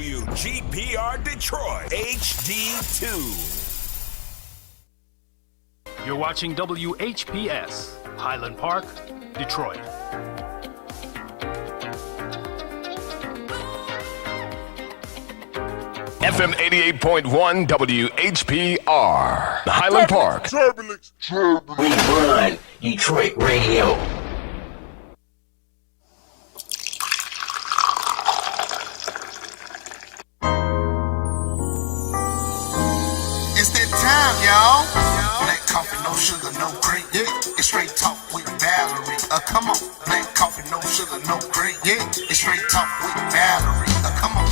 WGPR Detroit HD2. You're watching WHPS, Highland Park, Detroit. FM 88.1 WHPR, Highland Park. Turbulence. We run Detroit radio. It's that time, y'all. Black coffee, no sugar, no cream. Yeah, it's straight talk with Valerie. Come on. Black coffee, no sugar, no cream. Yeah, it's straight talk with Valerie. Come on.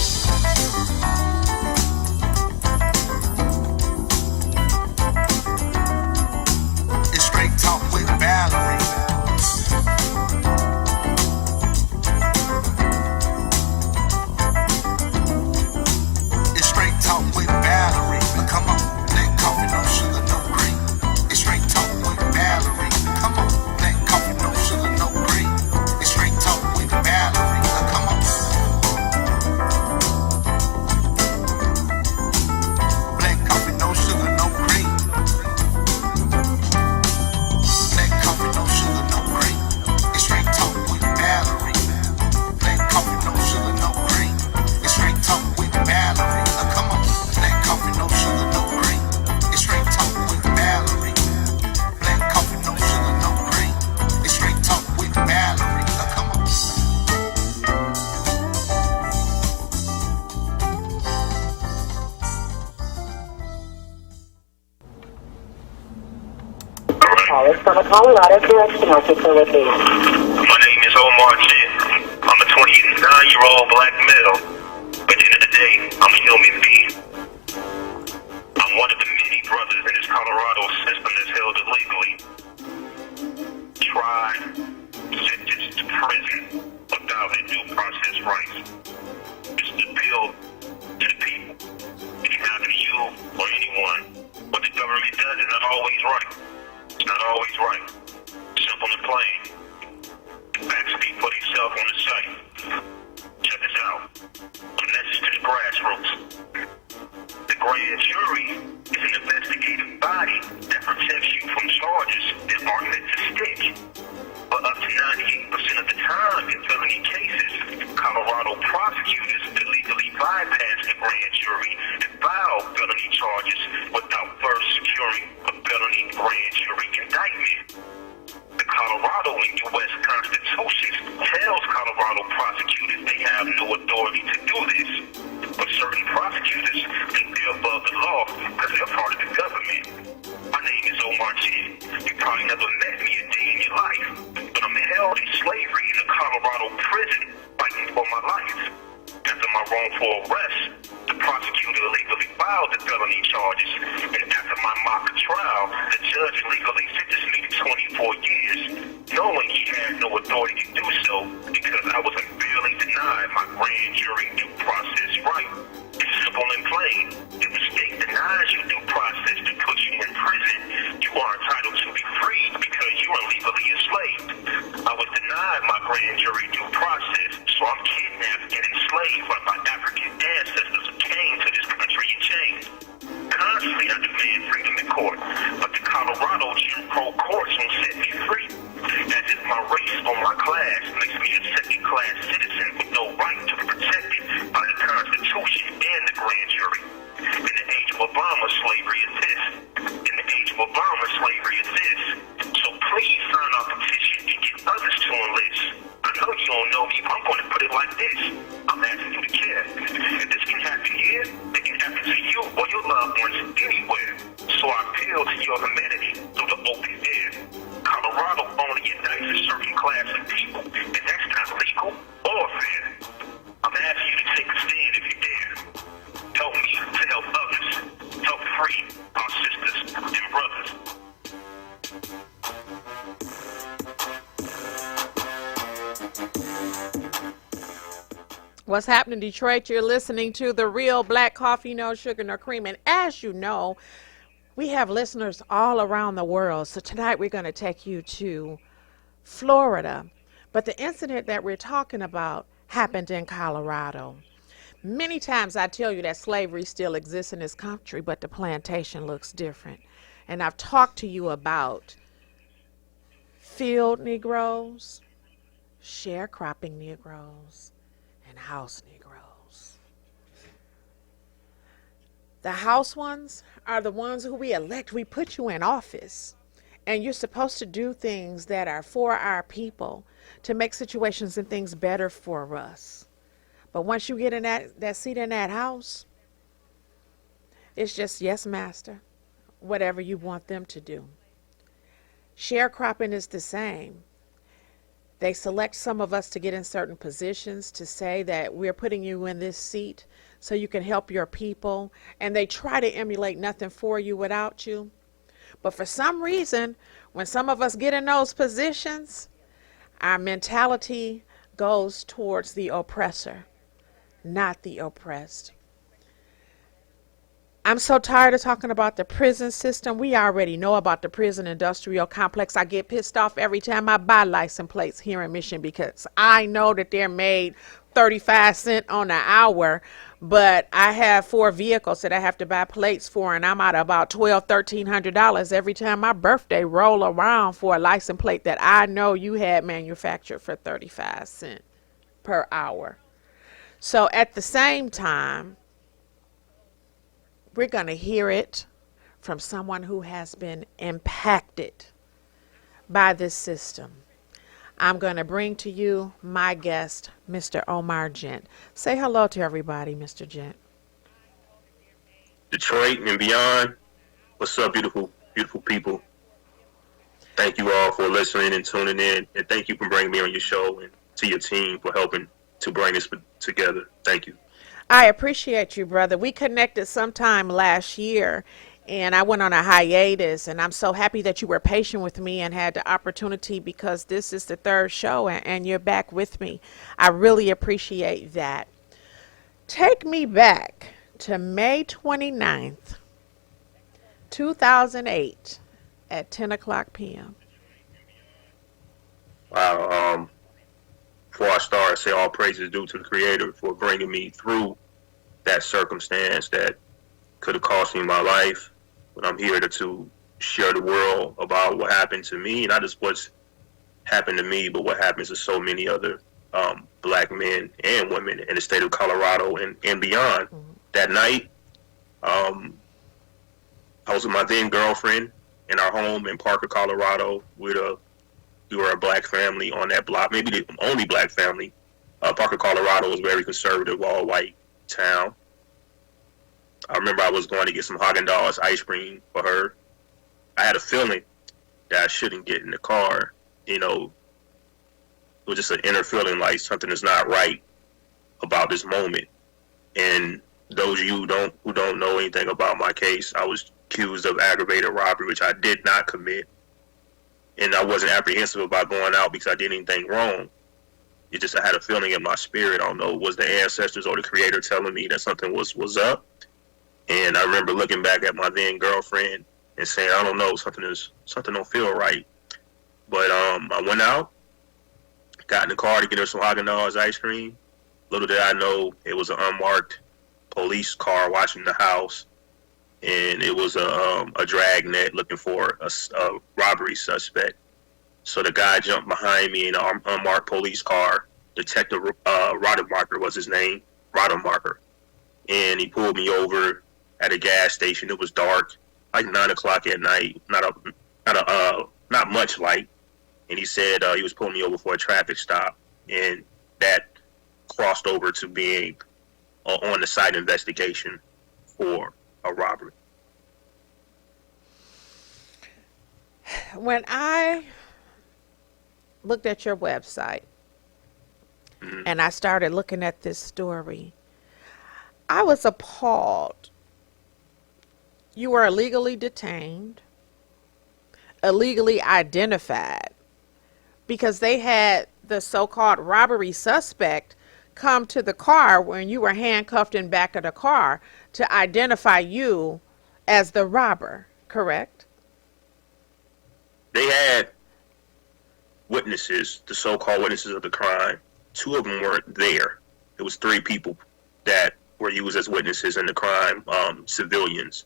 It's straight talk with Valerie. It's straight talk with Valerie. Come on. Black coffee, no sugar, no cream. It's straight talk with Valerie. Come on. Black coffee, no sugar, no cream. It's straight talk with Valerie. Come on. Black coffee, no sugar, no cream. Black coffee, no sugar, no cream. It's straight talk with Valerie. Black coffee, no sugar, no cream. It's straight talk with Valerie. Come on. Black coffee, no sugar, no cream. It's straight talk with Valerie. Black coffee, no sugar, no cream. It's straight talk with Valerie. Come on. Callers from a Colorado Correctional Facility. My name is Omar Gent. I'm a 29-year-old black male. But at the end of the day, I'm a human being. I'm one of the many brothers in this Colorado system that's held illegally. Tried, sentenced to prison without their due process rights. It's the bill to the people. It can happen to you or anyone. What the government does is not always right. It's not always right. Simple and plain. Facts speak for themselves on the site. Check this out. A message to the grassroots. The grand jury is an investigative body that protects you from charges that aren't meant to stick. But up to 98% of the time in felony cases, Colorado prosecutors illegally bypass the grand jury and file felony charges without first securing a felony grand jury indictment. The Colorado and U.S. Constitution tells Colorado prosecutors they have no authority to do this. But certain prosecutors think they're above the law because they're part of the government. My name is Omar Gent. You probably never met me a day in your life, but I'm held in slavery in a Colorado prison fighting for my life. After my wrongful arrest, the prosecutor illegally filed the felony charges, and after my mock trial, the judge legally sentenced me to 24 years, knowing he had no authority to do so because I was unfairly denied my grand jury due process right. It's simple and plain. If the state denies you due process to put you in prison, you are entitled to be freed because you are legally enslaved. I was denied my grand jury due process, so I'm kidnapped and enslaved like my African ancestors who came to this country in chains. Constantly I demand freedom in court, but the Colorado Jim Crow courts won't set me free. As if my race or my class makes me a second-class citizen with no right to be protected by the Constitution and the grand jury. In the age of Obama, slavery exists. In the age of Obama, slavery exists. So please sign our petition and get others to enlist. I know you don't know me, but I'm going to put it like this. I'm asking you to care. If this can happen here, it can happen to you or your loved ones anywhere. So I appeal to your humanity through the open air. Colorado only indicts a certain class of people, and that's not legal or fair. I'm asking you to take a stand if you dare. Help me to help others. Help free our sisters and brothers. What's happening, Detroit? You're listening to the Real Black Coffee, No Sugar, No Cream. And as you know, we have listeners all around the world. So tonight we're going to take you to Florida. But the incident that we're talking about happened in Colorado. Many times I tell you that slavery still exists in this country, but the plantation looks different. And I've talked to you about field Negroes, sharecropping Negroes, and house Negroes. The house ones are the ones who we elect. We put you in office, and you're supposed to do things that are for our people to make situations and things better for us. But once you get in that seat in that house, it's just, yes, master, whatever you want them to do. Sharecropping is the same. They select some of us to get in certain positions to say that we're putting you in this seat so you can help your people, and they try to emulate nothing for you without you. But for some reason, when some of us get in those positions, our mentality goes towards the oppressor, not the oppressed. I'm so tired of talking about the prison system. We already know about the prison industrial complex. I get pissed off every time I buy license plates here in Michigan because I know that they're made 35 cents on the hour, but I have 4 vehicles that I have to buy plates for, and I'm out about $1,200 every time my birthday roll around for a license plate that I know you had manufactured for 35 cents per hour. So at the same time, we're going to hear it from someone who has been impacted by this system. I'm going to bring to you my guest, Mr. Omar Gent. Say hello to everybody, Mr. Gent. Detroit and beyond. What's up, beautiful, beautiful people? Thank you all for listening and tuning in, and thank you for bringing me on your show and to your team for helping to bring this together. Thank you. I appreciate you, brother. We connected sometime last year, and I went on a hiatus, and I'm so happy that you were patient with me and had the opportunity because this is the 3rd show, and you're back with me. I really appreciate that. Take me back to May 29th, 2008 at 10 o'clock p.m. Wow. Before I start, I say all praise is due to the Creator for bringing me through that circumstance that could have cost me my life. But I'm here to share the world about what happened to me, not just what's happened to me, but what happens to so many other black men and women in the state of Colorado and beyond. Mm-hmm. That night, I was with my then girlfriend in our home in Parker, Colorado. We were a black family on that block, maybe the only black family. Parker, Colorado was a very conservative, all-white town. I remember I was going to get some Haagen-Dazs ice cream for her. I had a feeling that I shouldn't get in the car. You know, it was just an inner feeling like something is not right about this moment. And those of you who don't know anything about my case, I was accused of aggravated robbery, which I did not commit. And I wasn't apprehensive about going out because I did anything wrong. It just, I had a feeling in my spirit. I don't know, was the ancestors or the Creator telling me that something was up? And I remember looking back at my then girlfriend and saying, I don't know, something don't feel right. But I went out, got in the car to get her some Haagen-Dazs ice cream. Little did I know it was an unmarked police car watching the house, and it was a dragnet looking for a robbery suspect. So the guy jumped behind me in an unmarked police car. Detective Rodemacher was his name, Rodemacher. And he pulled me over at a gas station. It was dark, like 9 o'clock at night, not much light. And he said he was pulling me over for a traffic stop. And that crossed over to being on the site investigation for a robbery. When I looked at your website and I started looking at this story, I was appalled. You were illegally detained, illegally identified, because they had the so-called robbery suspect come to the car when you were handcuffed in back of the car to identify you as the robber, correct? They had witnesses, the so-called witnesses of the crime. 2 of them weren't there. It was 3 people that were used as witnesses in the crime, civilians.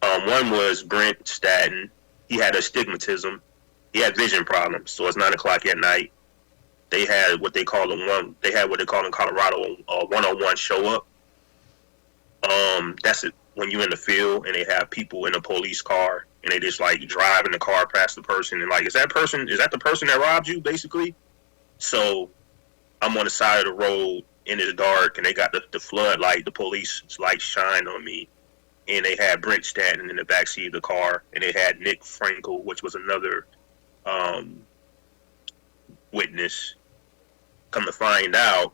One was Brent Staten. He had astigmatism. He had vision problems, so it's 9 o'clock at night. They had what they call in Colorado a 101 show up. That's it. When you're in the field and they have people in a police car and they just like driving the car past the person and like, is that the person that robbed you, basically? So I'm on the side of the road and it's dark and they got the floodlight, the police light shine on me, and they had Brent Staten in the backseat of the car, and they had Nick Frankel, which was another witness. Come to find out,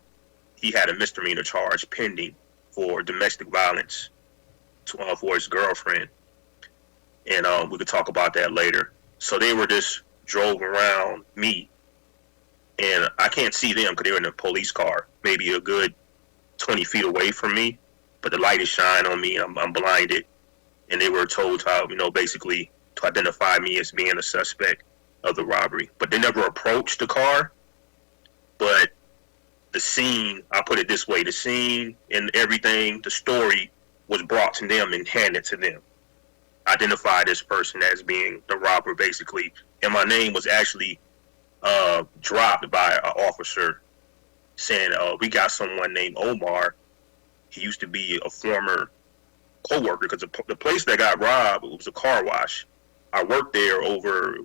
he had a misdemeanor charge pending for domestic violence for his girlfriend, and we could talk about that later. So they were just drove around me, and I can't see them because they're in a police car, maybe a good 20 feet away from me, but the light is shining on me. I'm blinded, and they were told how, basically to identify me as being a suspect of the robbery. But they never approached the car. But the scene, I'll put it this way, the scene and everything, the story was brought to them and handed to them. Identify this person as being the robber, basically. And my name was actually dropped by an officer saying, we got someone named Omar. He used to be a former co-worker, because the place that got robbed, it was a car wash. I worked there over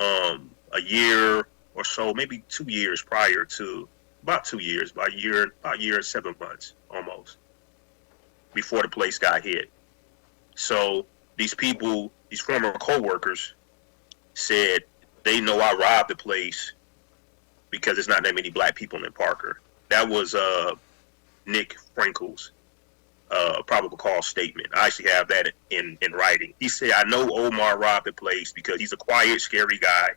a year or so, maybe 2 years prior to, about 2 years, about a year and 7 months almost, before the place got hit. So these people, these former co-workers, said they know I robbed the place because there's not that many black people in Parker. That was Nick Frankel's probable cause statement. I actually have that in writing. He said, I know Omar robbed the place because he's a quiet, scary guy,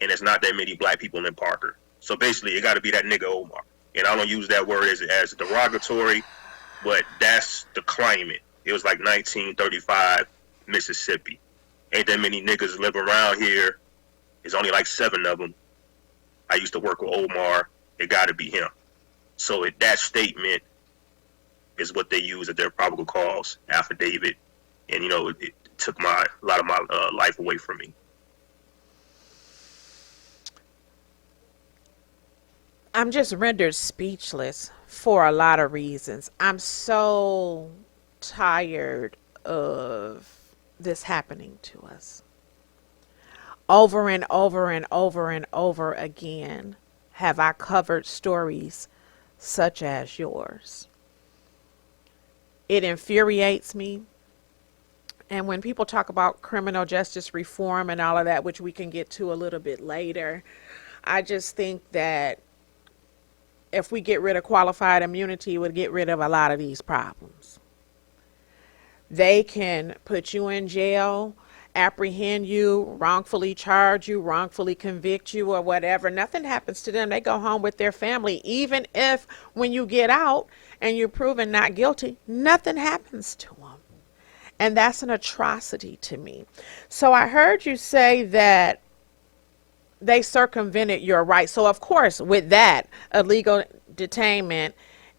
and there's not that many black people in Parker. So basically, it got to be that nigga Omar. And I don't use that word as derogatory, but that's the climate. It was like 1935 Mississippi. Ain't that many niggas live around here. There's only like 7 of them. I used to work with Omar. It got to be him. So that statement is what they use at their probable cause affidavit. And, it took a lot of my life away from me. I'm just rendered speechless for a lot of reasons. I'm so tired of this happening to us. Over and over and over and over again have I covered stories such as yours. It infuriates me. And when people talk about criminal justice reform and all of that, which we can get to a little bit later, I just think that if we get rid of qualified immunity, it would get rid of a lot of these problems. They can put you in jail, apprehend you, wrongfully charge you, wrongfully convict you, or whatever. Nothing happens to them. They go home with their family. Even if when you get out and you're proven not guilty, nothing happens to them. And that's an atrocity to me. So I heard you say that they circumvented your rights. So of course, with that, illegal detainment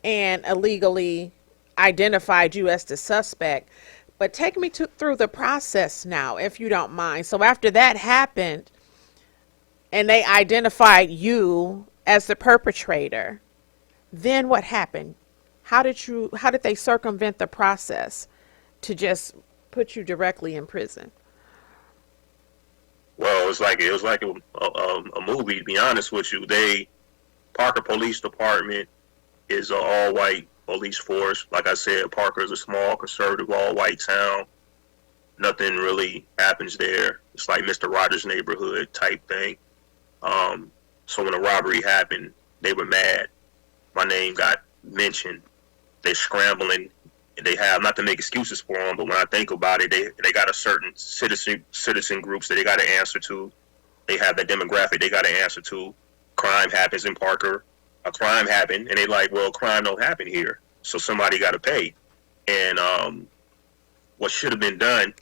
and illegally identified you as the suspect. But take me through the process now, if you don't mind. So after that happened and they identified you as the perpetrator, then what happened? How did they circumvent the process to just put you directly in prison? Well, it was like a movie, to be honest with you. Parker Police Department is an all-white police force. Like I said, Parker is a small, conservative, all-white town. Nothing really happens there. It's like Mr. Rogers' neighborhood type thing. So when the robbery happened, they were mad. My name got mentioned. They're scrambling. They have, not to make excuses for them, but when I think about it, they got a certain citizen groups that they got to answer to. They have that demographic they got to answer to. Crime happens in Parker. A crime happened, and they like, well, crime don't happen here, so somebody got to pay. And what should have been done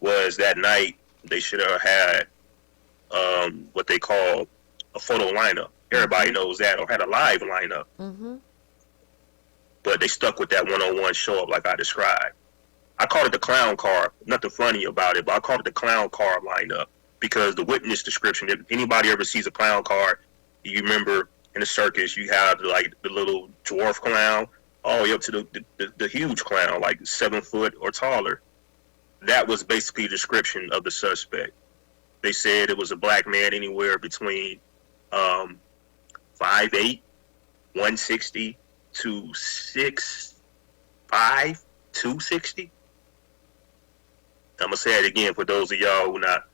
was that night they should have had what they call a photo lineup. Everybody knows that, or had a live lineup. Mm-hmm. but they stuck with that one-on-one show up like I described. I called it the clown car. Nothing funny about it, but I called it the clown car lineup because the witness description, if anybody ever sees a clown car, you remember in the circus, you have like the little dwarf clown all the way up to the huge clown, like 7 foot or taller. That was basically a description of the suspect. They said it was a black man anywhere between 5'8", 160 to 6'5", 260. I'm gonna say it again for those of y'all who not.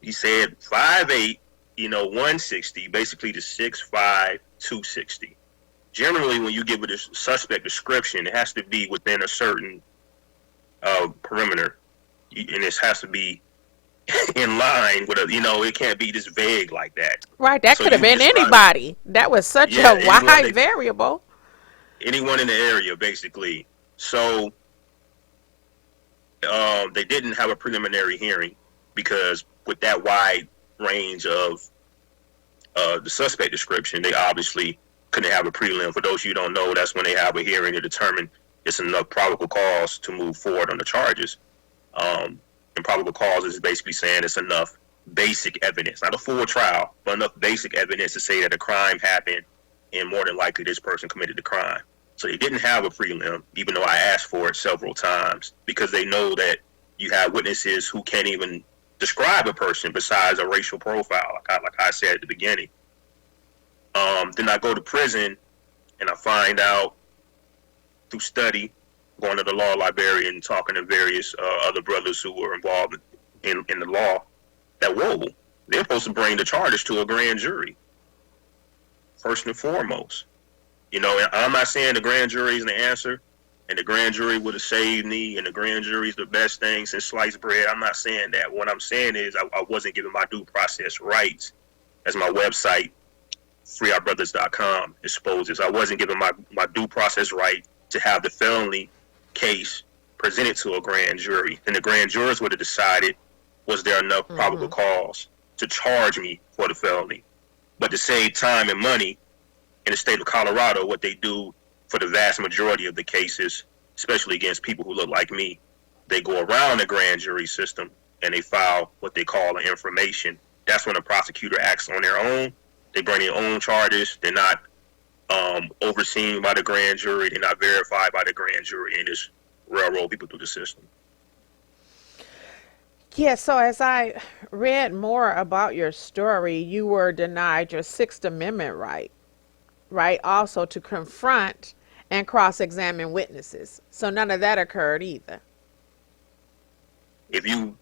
He said 5'8", 160, basically to 6'5", 260. Generally, when you give a suspect description, it has to be within a certain perimeter, and this has to be in line with it can't be just vague like that. Right, that So could have you been describe anybody. That was such a wide variable. Anyone in the area, basically. So they didn't have a preliminary hearing because with that wide range of the suspect description, they obviously couldn't have a prelim. For those of you who don't know, that's when they have a hearing to determine it's enough probable cause to move forward on the charges. And probable cause is basically saying it's enough basic evidence, not a full trial, but enough basic evidence to say that a crime happened and more than likely this person committed the crime. So they didn't have a prelim, even though I asked for it several times, because they know that you have witnesses who can't even describe a person besides a racial profile, like I said at the beginning. Then I go to prison and I find out through study, going to the law library and talking to various other brothers who were involved in the law, that, whoa, they're supposed to bring the charges to a grand jury, first and foremost. And I'm not saying the grand jury is the answer, and the grand jury would have saved me, and the grand jury is the best thing since sliced bread. I'm not saying that. What I'm saying is I wasn't given my due process rights, as my website, freeourbrothers.com, exposes. I wasn't given my due process right to have the felony case presented to a grand jury. And the grand jurors would have decided, was there enough probable cause to charge me for the felony? But to save time and money, in the state of Colorado, what they do for the vast majority of the cases, especially against people who look like me, they go around the grand jury system and they file what they call an information. That's when a prosecutor acts on their own. They bring their own charges. They're not overseen by the grand jury. They're not verified by the grand jury, and just railroad people through the system. Yeah, so as I read more about your story, you were denied your Sixth Amendment right? Also to confront and cross-examine witnesses. So none of that occurred either. If you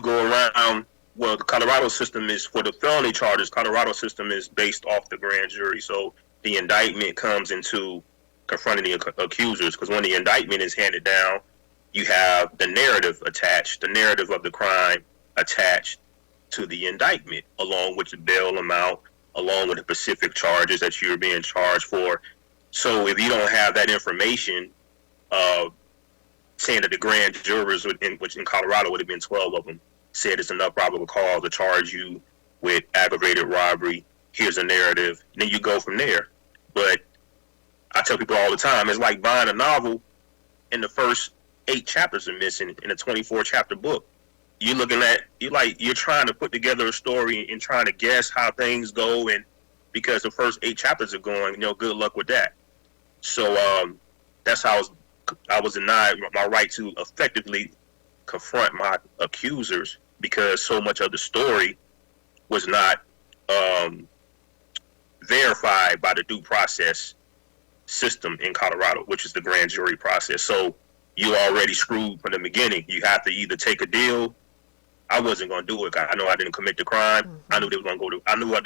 go around, well, the Colorado system is, for the felony charges, Colorado system is based off the grand jury. So the indictment comes into confronting the accusers, because when the indictment is handed down, you have the narrative attached, the narrative of the crime attached to the indictment, along with the bail amount, along with the specific charges that you're being charged for. So if you don't have that information, saying that the grand jurors, which in Colorado would have been 12 of them, said it's enough probable cause to charge you with aggravated robbery, here's a narrative, then you go from there. But I tell people all the time, it's like buying a novel and the first 8 chapters are missing in a 24-chapter book. You're looking at, you're trying to put together a story and trying to guess how things go, and because the first 8 chapters are going, good luck with that. So that's how I was denied my right to effectively confront my accusers, because so much of the story was not verified by the due process system in Colorado, which is the grand jury process. So you already screwed from the beginning. You have to either take a deal. I wasn't going to do it. I know I didn't commit the crime. I knew they were going to go to,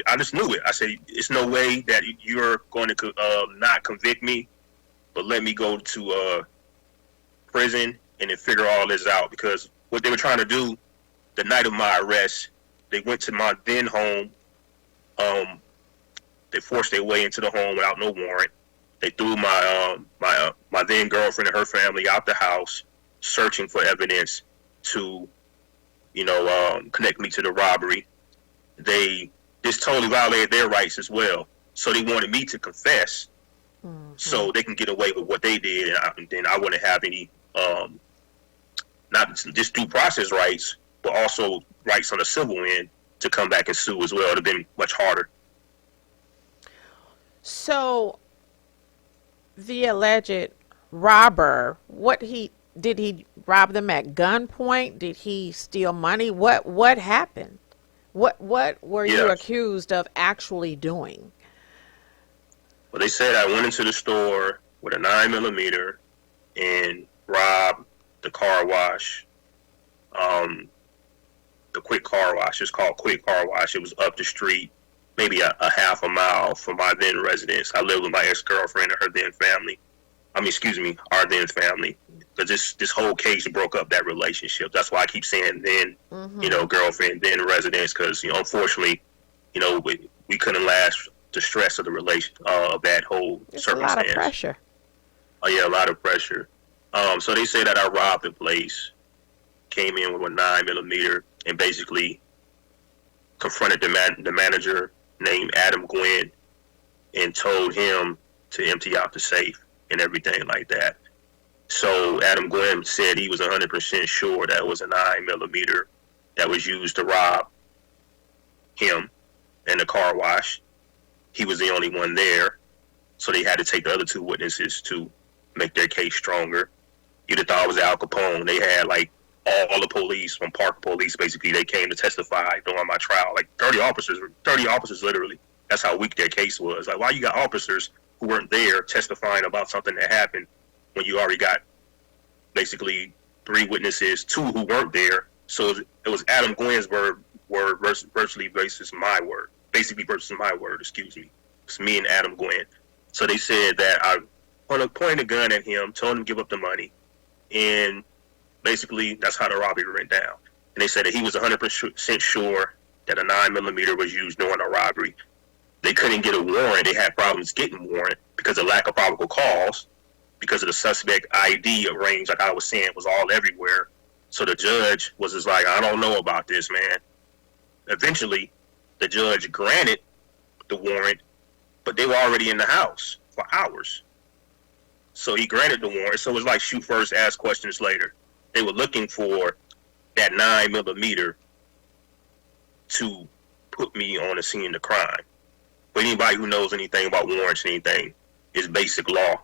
I just knew it. I said, it's no way that you're going to not convict me, but let me go to prison and then figure all this out. Because what they were trying to do the night of my arrest, they went to my then home. They forced their way into the home without no warrant. They threw my then girlfriend and her family out the house, searching for evidence to, connect me to the robbery. This totally violated their rights as well. So they wanted me to confess so they can get away with what they did, and then I wouldn't have any, not just due process rights, but also rights on the civil end to come back and sue as well. It would have been much harder. So the alleged robber, did he rob them at gunpoint? Did he steal money? What happened? What were you accused of actually doing? Well, they said I went into the store with a 9mm and robbed the car wash. The quick car wash. It's called Quick Car Wash. It was up the street, maybe a half a mile from my then residence. I lived with my ex-girlfriend and her then family. Our then family. Because this whole case broke up that relationship. That's why I keep saying then, girlfriend, then residence, because, unfortunately, we couldn't last the stress of the relation, of that whole circumstance. A lot of pressure. Oh, yeah, a lot of pressure. So they say that I robbed the place, came in with a 9mm, and basically confronted the manager named Adam Gwynn and told him to empty out the safe and everything like that. So Adam Gwynn said he was 100% sure that it was a 9mm that was used to rob him in the car wash. He was the only one there, so they had to take the other two witnesses to make their case stronger. You'd have thought it was Al Capone. They had like all the police from Park Police, basically, they came to testify during my trial. Like 30 officers literally. That's how weak their case was. Like, why you got officers who weren't there testifying about something that happened when you already got basically 3 witnesses, 2 who weren't there? So it was Adam Gwynn's word versus my word. Basically versus my word, excuse me. It's me and Adam Gwynn. So they said that I pointed a gun at him, told him to give up the money, and basically that's how the robbery went down. And they said that he was 100% sure that a 9mm was used during the robbery. They couldn't get a warrant. They had problems getting a warrant because of lack of probable cause, because of the suspect ID range, like I was saying, was all everywhere. So the judge was just like, I don't know about this, man. Eventually, the judge granted the warrant, but they were already in the house for hours. So he granted the warrant. So it was like shoot first, ask questions later. They were looking for that 9mm to put me on the scene of the crime. But anybody who knows anything about warrants or anything, it's basic law.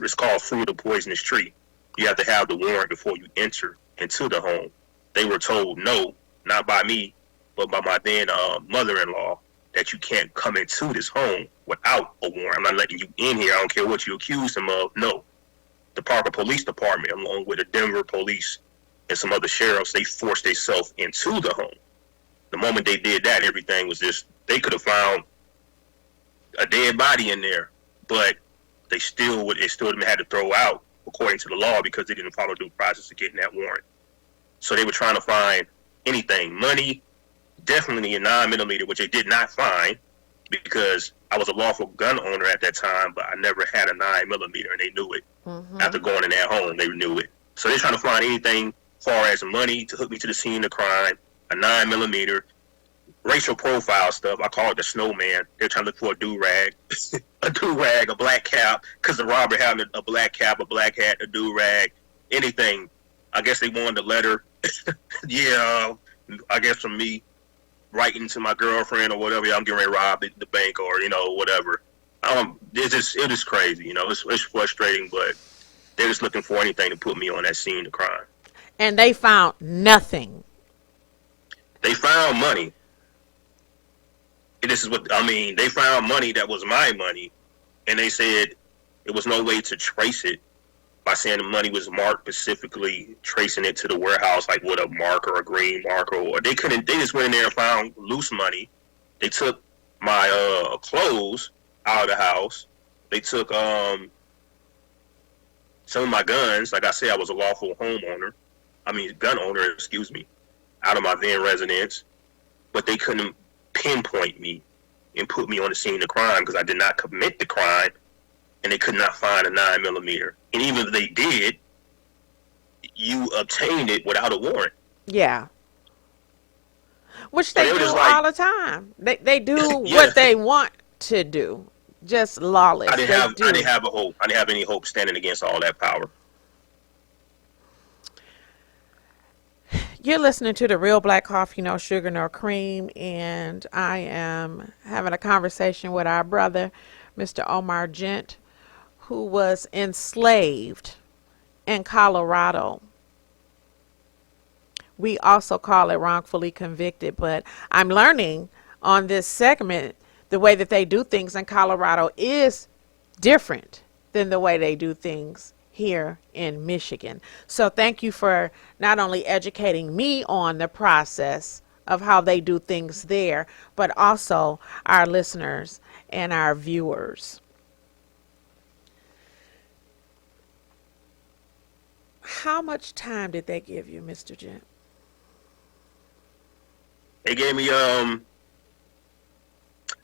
It's called fruit of the poisonous tree. You have to have the warrant before you enter into the home. They were told no, not by me, but by my then mother-in-law, that you can't come into this home without a warrant. I'm not letting you in here. I don't care what you accuse him of. No. The Parker Police Department, along with the Denver police and some other sheriffs, they forced themselves into the home. The moment they did that, everything was just, they could have found a dead body in there, but they still had to throw out, according to the law, because they didn't follow due process of getting that warrant. So they were trying to find anything, money, definitely a 9mm, which they did not find, because I was a lawful gun owner at that time, but I never had a 9mm, and they knew it. After going in that home, they knew it. So they're trying to find anything far as money to hook me to the scene of the crime, a 9mm, racial profile stuff. I call it the snowman. They're trying to look for a do-rag, a black cap, because the robber had a black cap, a black hat, a do-rag, anything. I guess they wanted a letter. Yeah, I guess from me writing to my girlfriend or whatever, I'm getting ready to rob the bank or, whatever. It is crazy, it's frustrating, but they're just looking for anything to put me on that scene of crime. And they found nothing. They found money. And this is they found money that was my money, and they said there was no way to trace it by saying the money was marked specifically, tracing it to the warehouse, like with a marker, a green marker, or they just went in there and found loose money. They took my clothes out of the house. They took some of my guns. Like I said, I was a lawful gun owner, out of my then residence, but they couldn't pinpoint me and put me on the scene of the crime because I did not commit the crime, and they could not find a 9mm. And even if they did, you obtained it without a warrant. Yeah. Which they do all the time. They do what they want to do. just lawless. I They didn't do. have a hope. I didn't have any hope standing against all that power. You're listening to the Real Black Coffee, No Sugar, No Cream, and I am having a conversation with our brother, Mr. Omar Gent, who was enslaved in Colorado. We also call it wrongfully convicted, but I'm learning on this segment the way that they do things in Colorado is different than the way they do things here in Michigan. So thank you for not only educating me on the process of how they do things there, but also our listeners and our viewers. How much time did they give you, Mr. Gent? They gave me I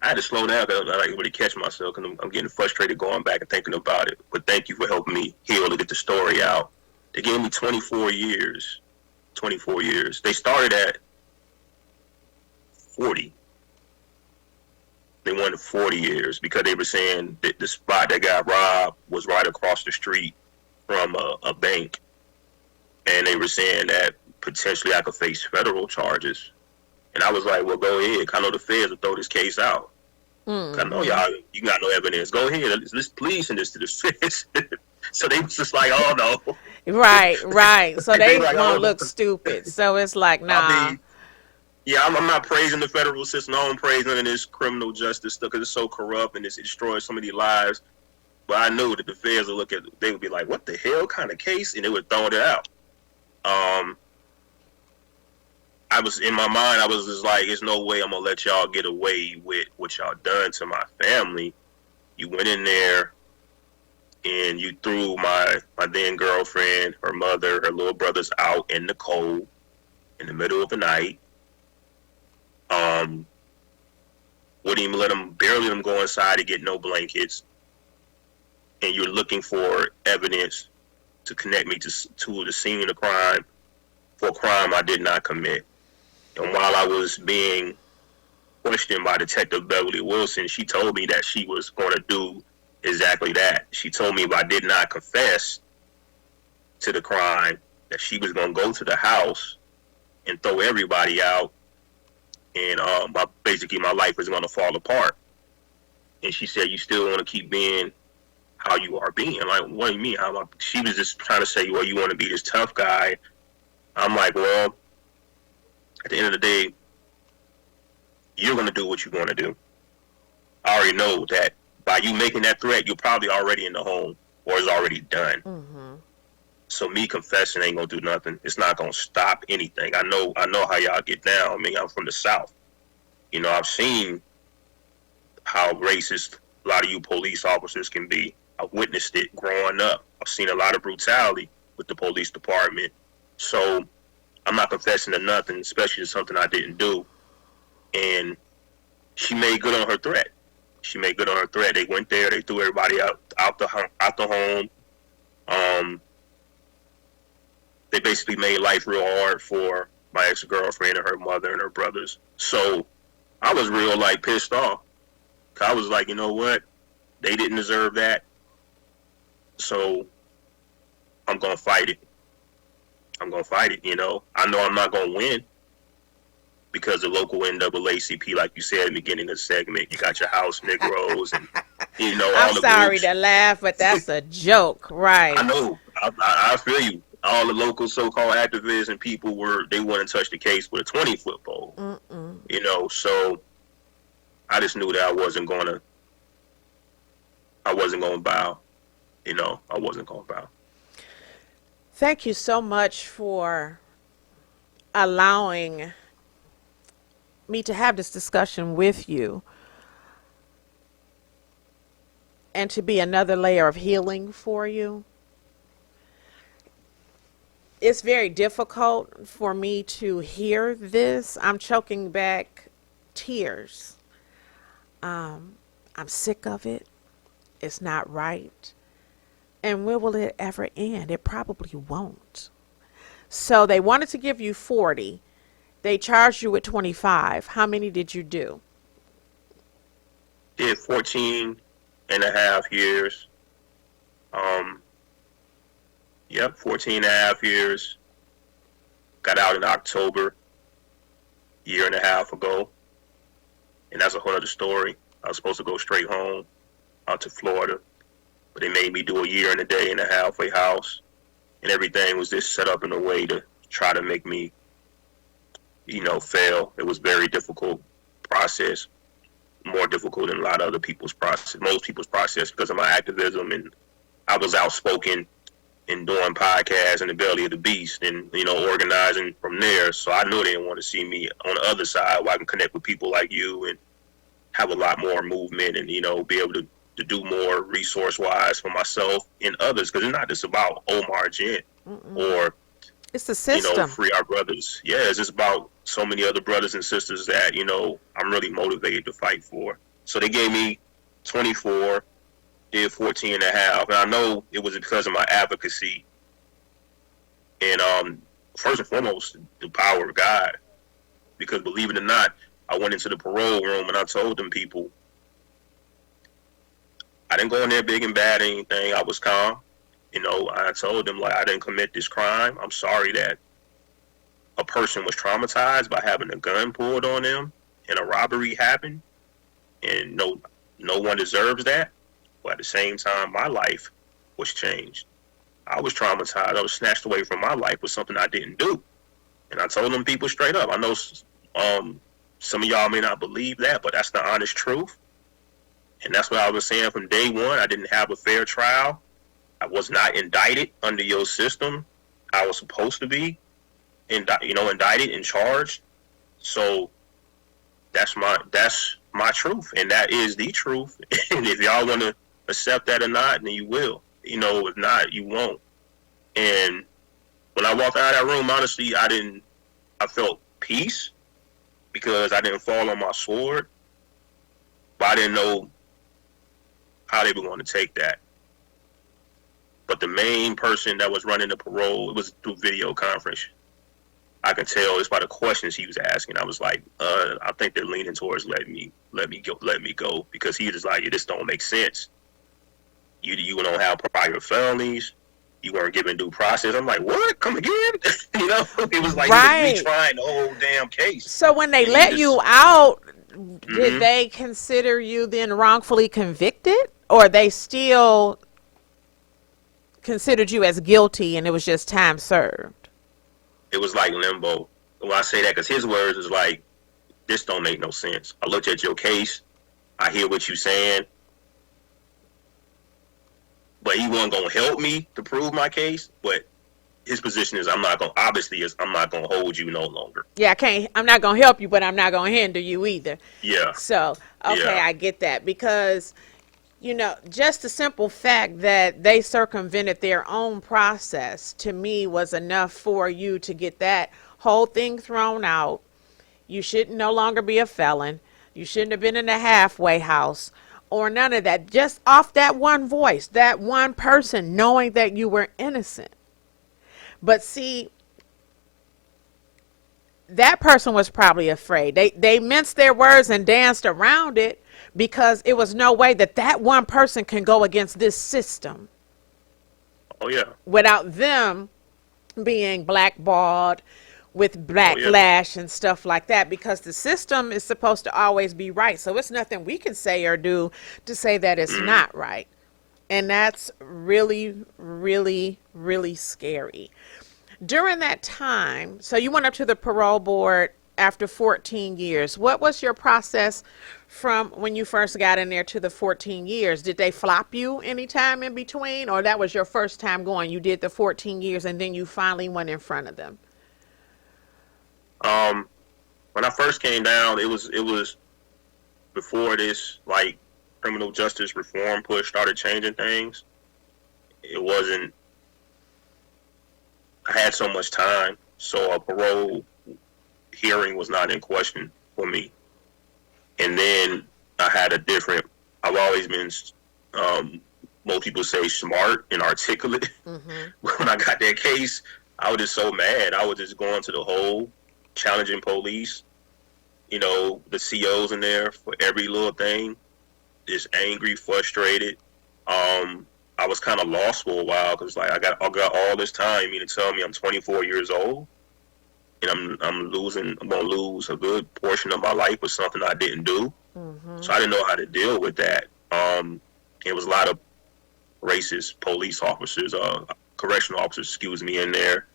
had to slow down because I didn't really catch myself because I'm getting frustrated going back and thinking about it. But thank you for helping me heal to get the story out. They gave me 24 years. 24 years. They started at 40. They wanted 40 years because they were saying that the spot that got robbed was right across the street from a bank. And they were saying that potentially I could face federal charges. And I was like, well, go ahead. I know the feds will throw this case out. I know y'all, you got no evidence. Go ahead. Let's please send this to the feds. So they was just like, oh, no. Right. So they like, won't oh, look stupid. So it's like, nah. I mean, yeah, I'm not praising the federal system. I don't praise none of this criminal justice stuff because it's so corrupt and it destroys so many lives. But I knew that the feds would look at, they would be like, what the hell kind of case? And they would throw it out. I was in my mind, I was just like, there's no way I'm gonna let y'all get away with what y'all done to my family. You went in there and you threw my then girlfriend, her mother, her little brothers out in the cold in the middle of the night. Wouldn't even barely let them go inside to get no blankets. And you're looking for evidence to connect me to the scene of the crime for a crime I did not commit. And while I was being questioned by Detective Beverly Wilson, she told me that she was going to do exactly that. She told me if I did not confess to the crime, that she was going to go to the house and throw everybody out, and basically my life was going to fall apart. And she said, you still want to keep being how you are being? Like, what do you mean? She was just trying to say, well, you want to be this tough guy. I'm like, well, at the end of the day, you're going to do what you're going to do. I already know that by you making that threat, you're probably already in the home or it's already done. Mm-hmm. So me confessing ain't going to do nothing. It's not going to stop anything. I know how y'all get down. I mean, I'm from the South. You know, I've seen how racist a lot of you police officers can be. I've witnessed it growing up. I've seen a lot of brutality with the police department. So I'm not confessing to nothing, especially to something I didn't do. And she made good on her threat. They went there. They threw everybody out the home. They basically made life real hard for my ex-girlfriend and her mother and her brothers. So I was real pissed off. I was like, you know what? They didn't deserve that. So I'm gonna fight it. You know. I know I'm not gonna win because the local NAACP, like you said at the beginning of the segment, you got your house Negroes and you know all I'm the sorry groups. to laugh, but that's a joke, right? I know. I feel you. All the local so-called activists and people they wouldn't touch the case with a 20-foot pole. Mm-mm. You know, so I just knew that I wasn't gonna bow. You know, I wasn't gonna bow. Thank you so much for allowing me to have this discussion with you and to be another layer of healing for you. It's very difficult for me to hear this. I'm choking back tears. I'm sick of it. It's not right. And when will it ever end? It probably won't. So they wanted to give you 40. They charged you with 25. How many did you do? Did 14 and a half years. 14 and a half years. Got out in October, year and a half ago. And that's a whole other story. I was supposed to go straight home out to Florida, but they made me do a year and a day in a halfway house. And everything was just set up in a way to try to make me, fail. It was very difficult process, more difficult than a lot of other people's process, most people's process, because of my activism. And I was outspoken and doing podcasts in the belly of the beast and, organizing from there. So I knew they didn't want to see me on the other side where I can connect with people like you and have a lot more movement and, be able to do more resource-wise for myself and others. Because it's not just about Omar Gent or, it's the system. Free our brothers. Yeah, it's just about so many other brothers and sisters that, I'm really motivated to fight for. So they gave me 24, did 14 and a half. And I know it was because of my advocacy. And first and foremost, the power of God. Because believe it or not, I went into the parole room and I told them people, I didn't go in there big and bad or anything. I was calm. I told them, I didn't commit this crime. I'm sorry that a person was traumatized by having a gun pulled on them and a robbery happened. And no one deserves that. But at the same time, my life was changed. I was traumatized. I was snatched away from my life with something I didn't do. And I told them people straight up. I know some of y'all may not believe that, but that's the honest truth. And that's what I was saying from day one. I didn't have a fair trial. I was not indicted under your system. I was supposed to be, indicted and charged. So that's my truth, and that is the truth. And if y'all want to accept that or not, then you will. If not, you won't. And when I walked out of that room, honestly, I felt peace because I didn't fall on my sword, but I didn't know how they were going to take that. But the main person that was running the parole, it was through video conference. I could tell it's by the questions he was asking. I was like, I think they're leaning towards let me go, because he was like, this don't make sense. You don't have prior felonies. You weren't given due process. I'm like, what? Come again? It was like Right. He was retrying the whole damn case. So when they let you out, did they consider you then wrongfully convicted, or they still considered you as guilty and it was just time served? It was like limbo. When I say that, because his words is like, this don't make no sense. I looked at your case. I hear what you're saying. But he wasn't going to help me to prove my case. But his position is I'm not going to hold you no longer. Yeah, I'm not going to help you, but I'm not going to hinder you either. Yeah. So, okay, Yeah. I get that, because just the simple fact that they circumvented their own process, to me, was enough for you to get that whole thing thrown out. You shouldn't no longer be a felon. You shouldn't have been in the halfway house or none of that. Just off that one voice, that one person knowing that you were innocent. But see, that person was probably afraid. They minced their words and danced around it, because it was no way that one person can go against this system. Oh, yeah. Without them being blackballed with backlash and stuff like that, because the system is supposed to always be right. So it's nothing we can say or do to say that it's not right. And that's really, really, really scary. During that time, so you went up to the parole board after 14 years. What was your process from when you first got in there to the 14 years? Did they flop you any time in between, or that was your first time going? You did the 14 years and then you finally went in front of them? When I first came down, it was before this criminal justice reform push started changing things. It wasn't. I had so much time, so a parole hearing was not in question for me. And then I had I've always been, most people say smart and articulate. When I got that case, I was just so mad. I was just going to the hole, challenging police, the COs in there for every little thing. just angry, frustrated. I was kind of lost for a while because like I got all this time. You to tell me I'm 24 years old and I'm gonna lose a good portion of my life with something I didn't do. So I didn't know how to deal with that. It was a lot of racist police officers, correctional officers, excuse me, in there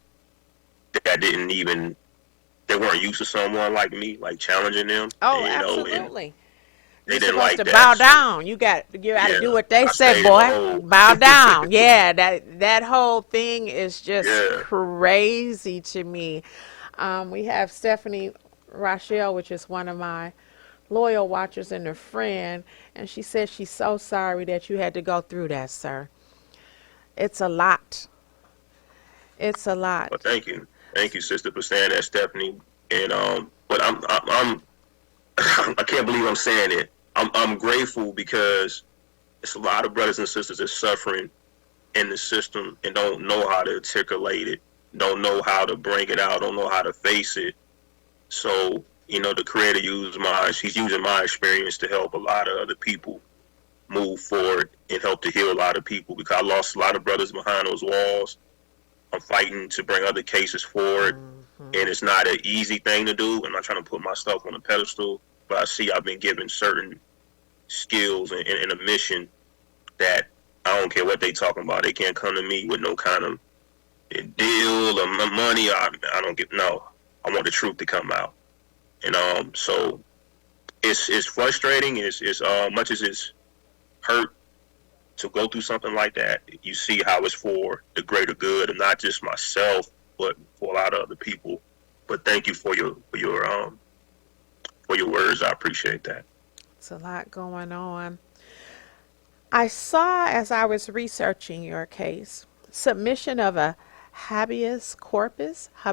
that they weren't used to someone like me, like challenging them. Oh, and, absolutely. They You're didn't supposed like to that. bow So, down. You got to yeah, do what they I said, stayed in boy. the hole. Bow down. Yeah, that whole thing is just Yeah. crazy to me. We have Stephanie Rochelle, which is one of my loyal watchers and a friend, and she says she's so sorry that you had to go through that, sir. It's a lot. It's a lot. Well, thank you, sister, for saying that, Stephanie. And but I'm I can't believe I'm saying it. I'm grateful because it's a lot of brothers and sisters that's suffering in the system and don't know how to articulate it, don't know how to bring it out, don't know how to face it. So, the Creator he's using my experience to help a lot of other people move forward and help to heal a lot of people because I lost a lot of brothers behind those walls. I'm fighting to bring other cases forward, and it's not an easy thing to do. I'm not trying to put myself on a pedestal, but I see I've been given certain skills and a mission that I don't care what they talking about. They can't come to me with no kind of deal or money. I don't get no. I want the truth to come out, and so it's frustrating. It's much as it's hurt to go through something like that. You see how it's for the greater good, and not just myself, but for a lot of other people. But thank you for your words. I appreciate that. It's a lot going on. I saw as I was researching your case, submission of a habeas corpus. I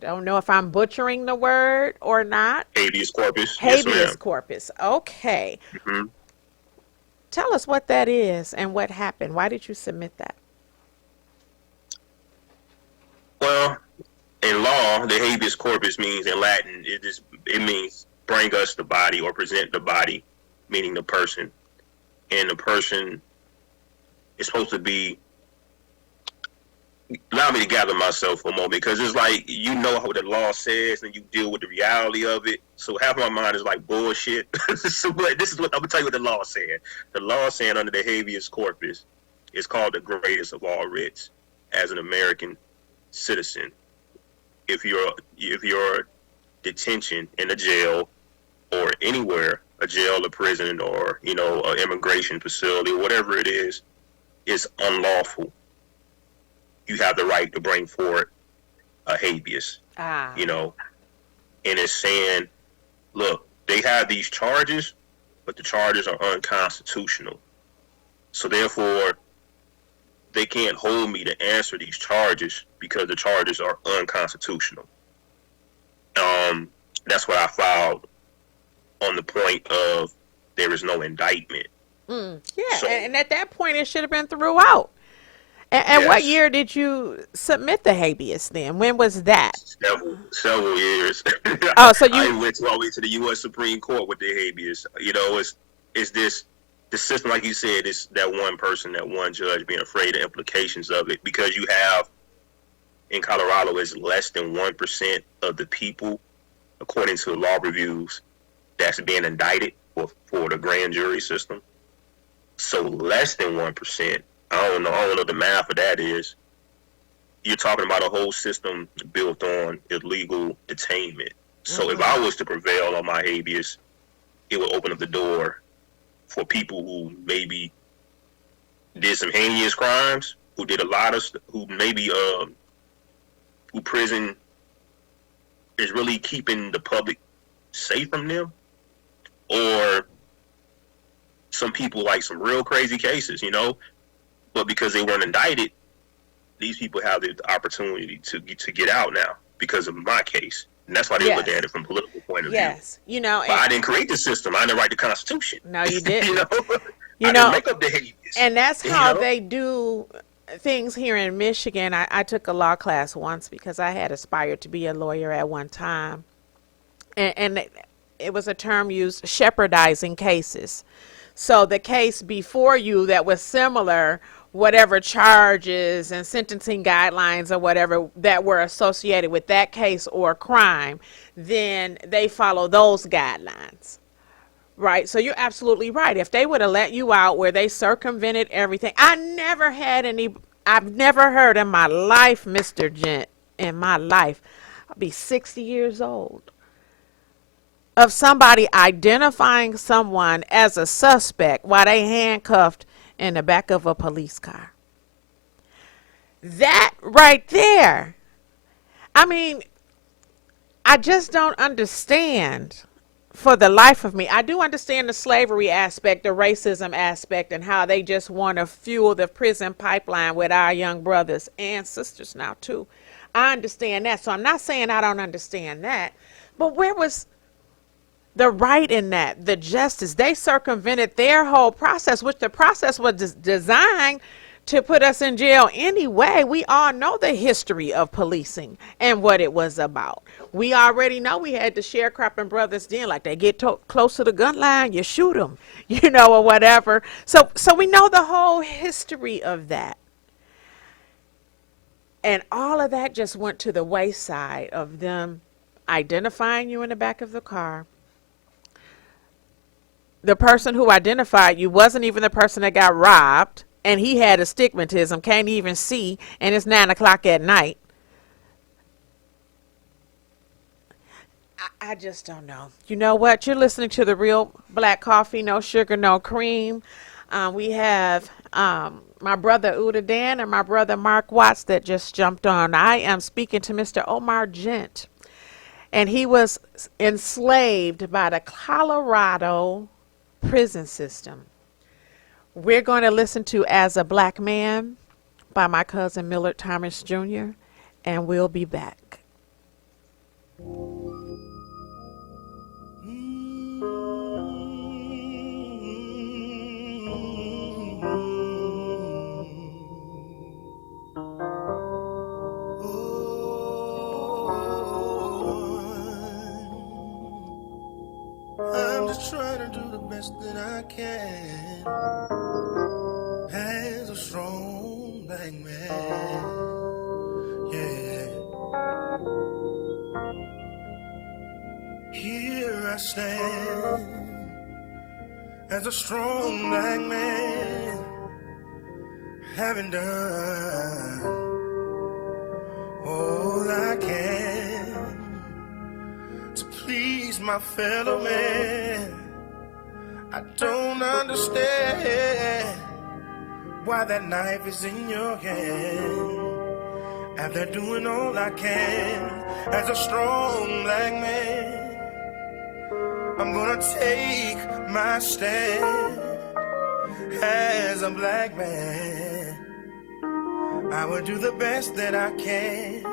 don't know if I'm butchering the word or not. Habeas corpus. Habeas Yes, ma'am. corpus. Okay. hmm Tell us what that is and what happened. Why did you submit that? Well, in law, the habeas corpus means in Latin, it means bring us the body or present the body, meaning the person. And the person is supposed to be, allow me to gather myself for a moment, because it's like, what the law says and you deal with the reality of it. So half my mind is like bullshit. So, but this is what I'm gonna tell you what the law is saying. The law is saying under the habeas corpus, it's called the greatest of all writs as an American citizen. If your detention in a jail or anywhere, a jail, a prison, or an immigration facility, whatever it is unlawful, you have the right to bring forward a habeas. And it's saying, look, they have these charges, but the charges are unconstitutional. So therefore, they can't hold me to answer these charges because the charges are unconstitutional. That's what I filed on the point of there is no indictment. Yeah, So, and at that point, it should have been throughout. And what yes. year did you submit the habeas then? When was that? Several years. Oh, so I went all the way to the U.S. Supreme Court with the habeas. It's the system, like you said, is that one person, that one judge being afraid of implications of it, because you have, in Colorado, is less than 1% of the people, according to law reviews, that's being indicted for the grand jury system. So less than 1%. I don't know what the math of that is. You're talking about a whole system built on illegal detainment. So if I was to prevail on my habeas, it would open up the door for people who maybe did some heinous crimes, who did a lot of, who maybe, who prison is really keeping the public safe from them, or some people like some real crazy cases, but because they weren't indicted, these people have the opportunity to get out now because of my case. And that's why they look at it from a political point of view. Yes, But I didn't create the system. I didn't write the Constitution. No, you didn't. I didn't make up the habeas. And that's how they do things here in Michigan. I took a law class once because I had aspired to be a lawyer at one time. And it was a term used, shepherdizing cases. So the case before you that was similar, whatever charges and sentencing guidelines or whatever that were associated with that case or crime, then they follow those guidelines. Right. So you're absolutely right. If they would have let you out where they circumvented everything, I've never heard in my life, Mr. Gent, in my life, I'll be 60 years old, of somebody identifying someone as a suspect while they handcuffed in the back of a police car. That right there. I mean, I just don't understand for the life of me. I do understand the slavery aspect, the racism aspect, and how they just want to fuel the prison pipeline with our young brothers and sisters now too. I understand that. So I'm not saying I don't understand that. But where was the right in that? The justice? They circumvented their whole process, which the process was designed to put us in jail anyway. We all know the history of policing and what it was about. We already know we had the sharecropping brothers then, like they get close to the gun line, you shoot them, or whatever. So we know the whole history of that. And all of that just went to the wayside of them identifying you in the back of the car. The person who identified you wasn't even the person that got robbed, and he had astigmatism, can't even see, and it's 9 o'clock at night. I just don't know. You know what? You're listening to the Real Black Coffee, no sugar, no cream. We have my brother Uda Dan and my brother Mark Watts that just jumped on. I am speaking to Mr. Omar Gent, and he was enslaved by the Colorado prison system. We're going to listen to As a Black Man by my cousin Millard Thomas Jr., and we'll be back. I'm just trying to do the best that I can as a strong black man. Yeah. Here I stand as a strong black man, having done all I can to please my fellow man. I don't understand why that knife is in your hand. After doing all I can as a strong black man, I'm gonna take my stand as a black man. I will do the best that I can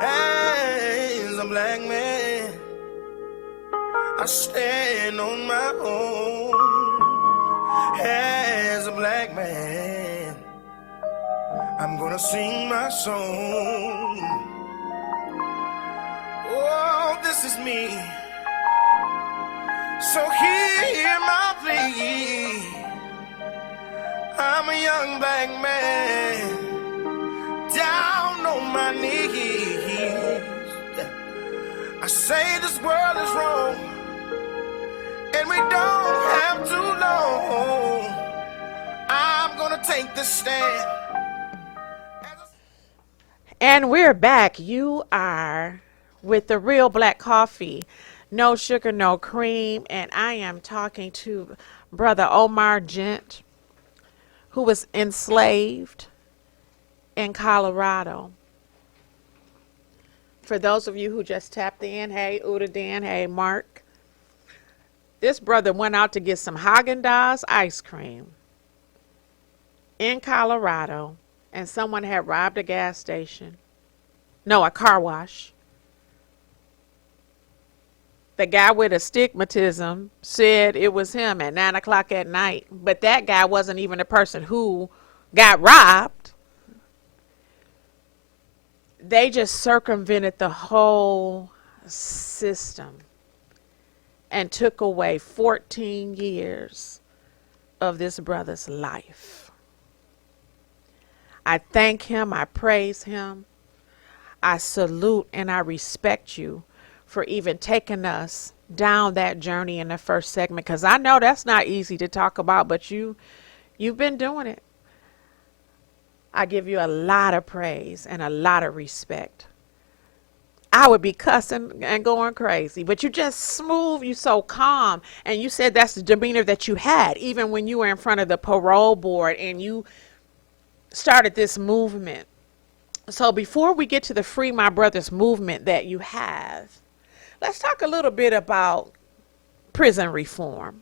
as a black man. I stand on my own as a black man. I'm gonna sing my song. Oh, this is me. So hear my plea. I'm a young black man, down on my knees. I say this world is wrong, and we don't have too long. I'm gonna take this stand. And we're back. You are with the Real Black Coffee, no sugar, no cream. And I am talking to Brother Omar Gent, who was enslaved in Colorado. For those of you who just tapped in, hey, Uda Dan, hey, Mark. This brother went out to get some Haagen-Dazs ice cream in Colorado, and someone had robbed a gas station. No, a car wash. The guy with astigmatism said it was him at 9 o'clock at night, but that guy wasn't even the person who got robbed. They just circumvented the whole system. and took away 14 years of this brother's life. I thank him, I praise him, I salute and I respect you for even taking us down that journey in the first segment, because I know that's not easy to talk about, but you've been doing it. I give you a lot of praise and a lot of respect. I would be cussing and going crazy, but you just smooth, you so calm, and you said that's the demeanor that you had even when you were in front of the parole board and you started this movement. So before we get to the Free My Brothers movement that you have, let's talk a little bit about prison reform,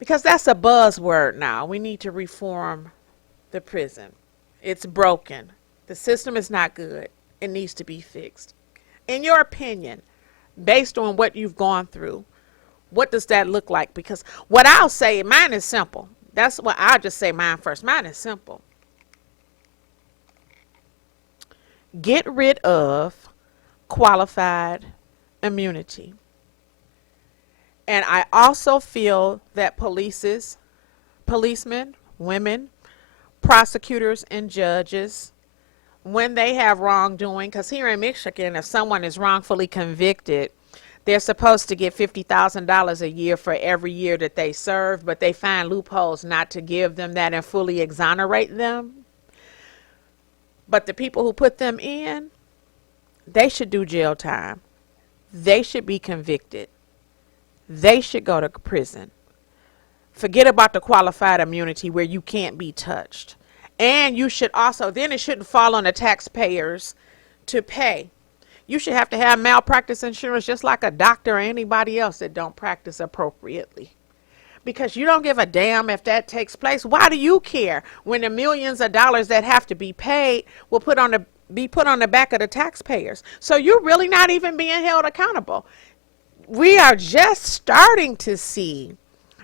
because that's a buzzword now. We need to reform the prison. It's broken. The system is not good. It needs to be fixed. In your opinion, based on what you've gone through, what does that look like? Because what I'll say, mine is simple. That's what I'll just say mine first. Mine is simple. Get rid of qualified immunity. And I also feel that policemen, women, prosecutors, and judges, when they have wrongdoing, because here in Michigan, if someone is wrongfully convicted, they're supposed to get $50,000 a year for every year that they serve, but they find loopholes not to give them that and fully exonerate them. But the people who put them in, they should do jail time. They should be convicted. They should go to prison. Forget about the qualified immunity where you can't be touched. And you should also, then it shouldn't fall on the taxpayers to pay. You should have to have malpractice insurance just like a doctor or anybody else that don't practice appropriately. Because you don't give a damn if that takes place. Why do you care when the millions of dollars that have to be paid will be put on the back of the taxpayers? So you're really not even being held accountable. We are just starting to see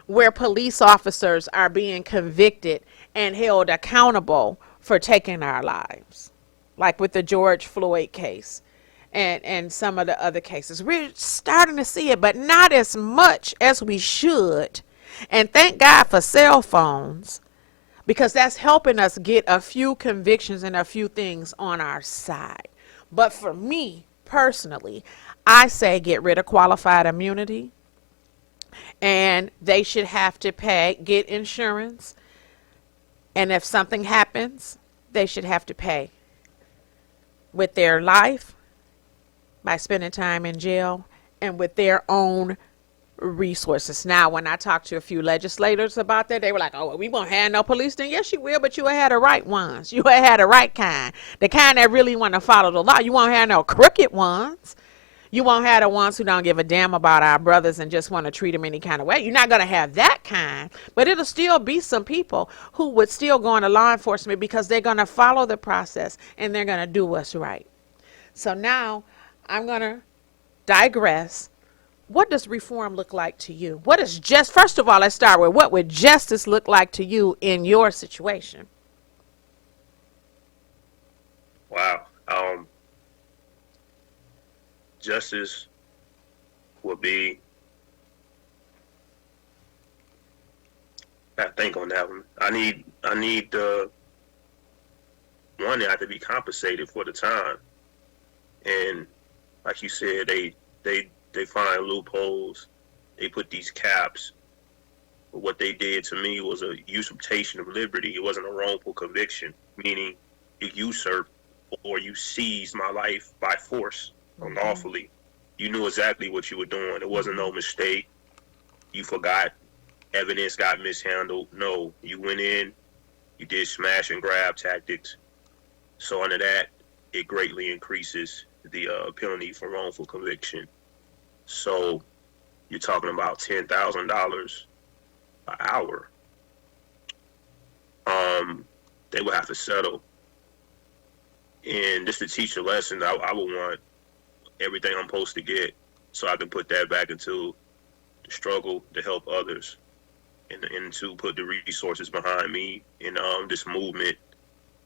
where police officers are being convicted and held accountable for taking our lives, like with the George Floyd case and some of the other cases. We're starting to see it, but not as much as we should. And thank God for cell phones, because that's helping us get a few convictions and a few things on our side. But for me personally, I say get rid of qualified immunity, and they should have to get insurance. And if something happens, they should have to pay with their life by spending time in jail and with their own resources. Now, when I talked to a few legislators about that, they were like, oh, well, we won't have no police. Then yes, you will, but you will have the right ones. You will have the right kind. The kind that really want to follow the law. You won't have no crooked ones. You won't have the ones who don't give a damn about our brothers and just want to treat them any kind of way. You're not going to have that kind, but it'll still be some people who would still go into law enforcement because they're going to follow the process and they're going to do what's right. So now I'm going to digress. What does reform look like to you? First of all, let's start with what would justice look like to you in your situation? Wow. Justice would be, I think on that one, I need one, they have to be compensated for the time. And like you said, they find loopholes. They put these caps. But what they did to me was a usurpation of liberty. It wasn't a wrongful conviction, meaning you usurped or you seized my life by force, unlawfully. You knew exactly what you were doing. It wasn't no mistake. You forgot. Evidence got mishandled. No, you went in. You did smash and grab tactics. So under that, it greatly increases the penalty for wrongful conviction. So you're talking about $10,000 an hour. They would have to settle. And just to teach a lesson, I would want everything I'm supposed to get so I can put that back into the struggle to help others and to put the resources behind me in this movement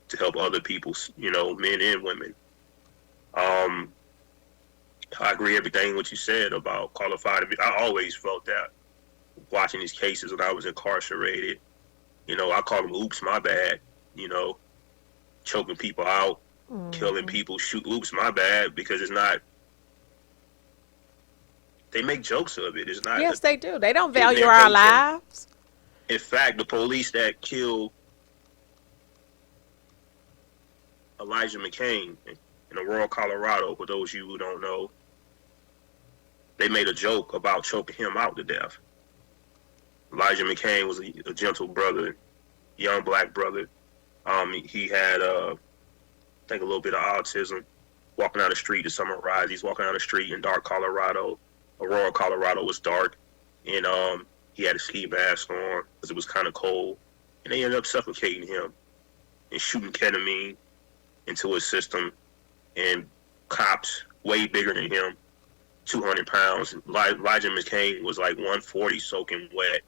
to help other people, men and women. I agree everything what you said about qualified. I always felt that watching these cases when I was incarcerated. You know, I call them oops, my bad. You know, choking people out, killing people, shoot, oops, my bad, because it's not. They make jokes of it. It's not. Yes, they do. They don't value our lives. In fact, the police that killed Elijah McCain in Aurora, Colorado, for those of you who don't know, they made a joke about choking him out to death. Elijah McCain was a gentle brother, young black brother. He had, I think, a little bit of autism. Walking down the street, the summer rise, he's walking down the street in dark Colorado. Aurora, Colorado was dark, and he had a ski mask on because it was kind of cold, and they ended up suffocating him and shooting ketamine into his system, and cops way bigger than him, 200 pounds. Elijah McCain was like 140 soaking wet.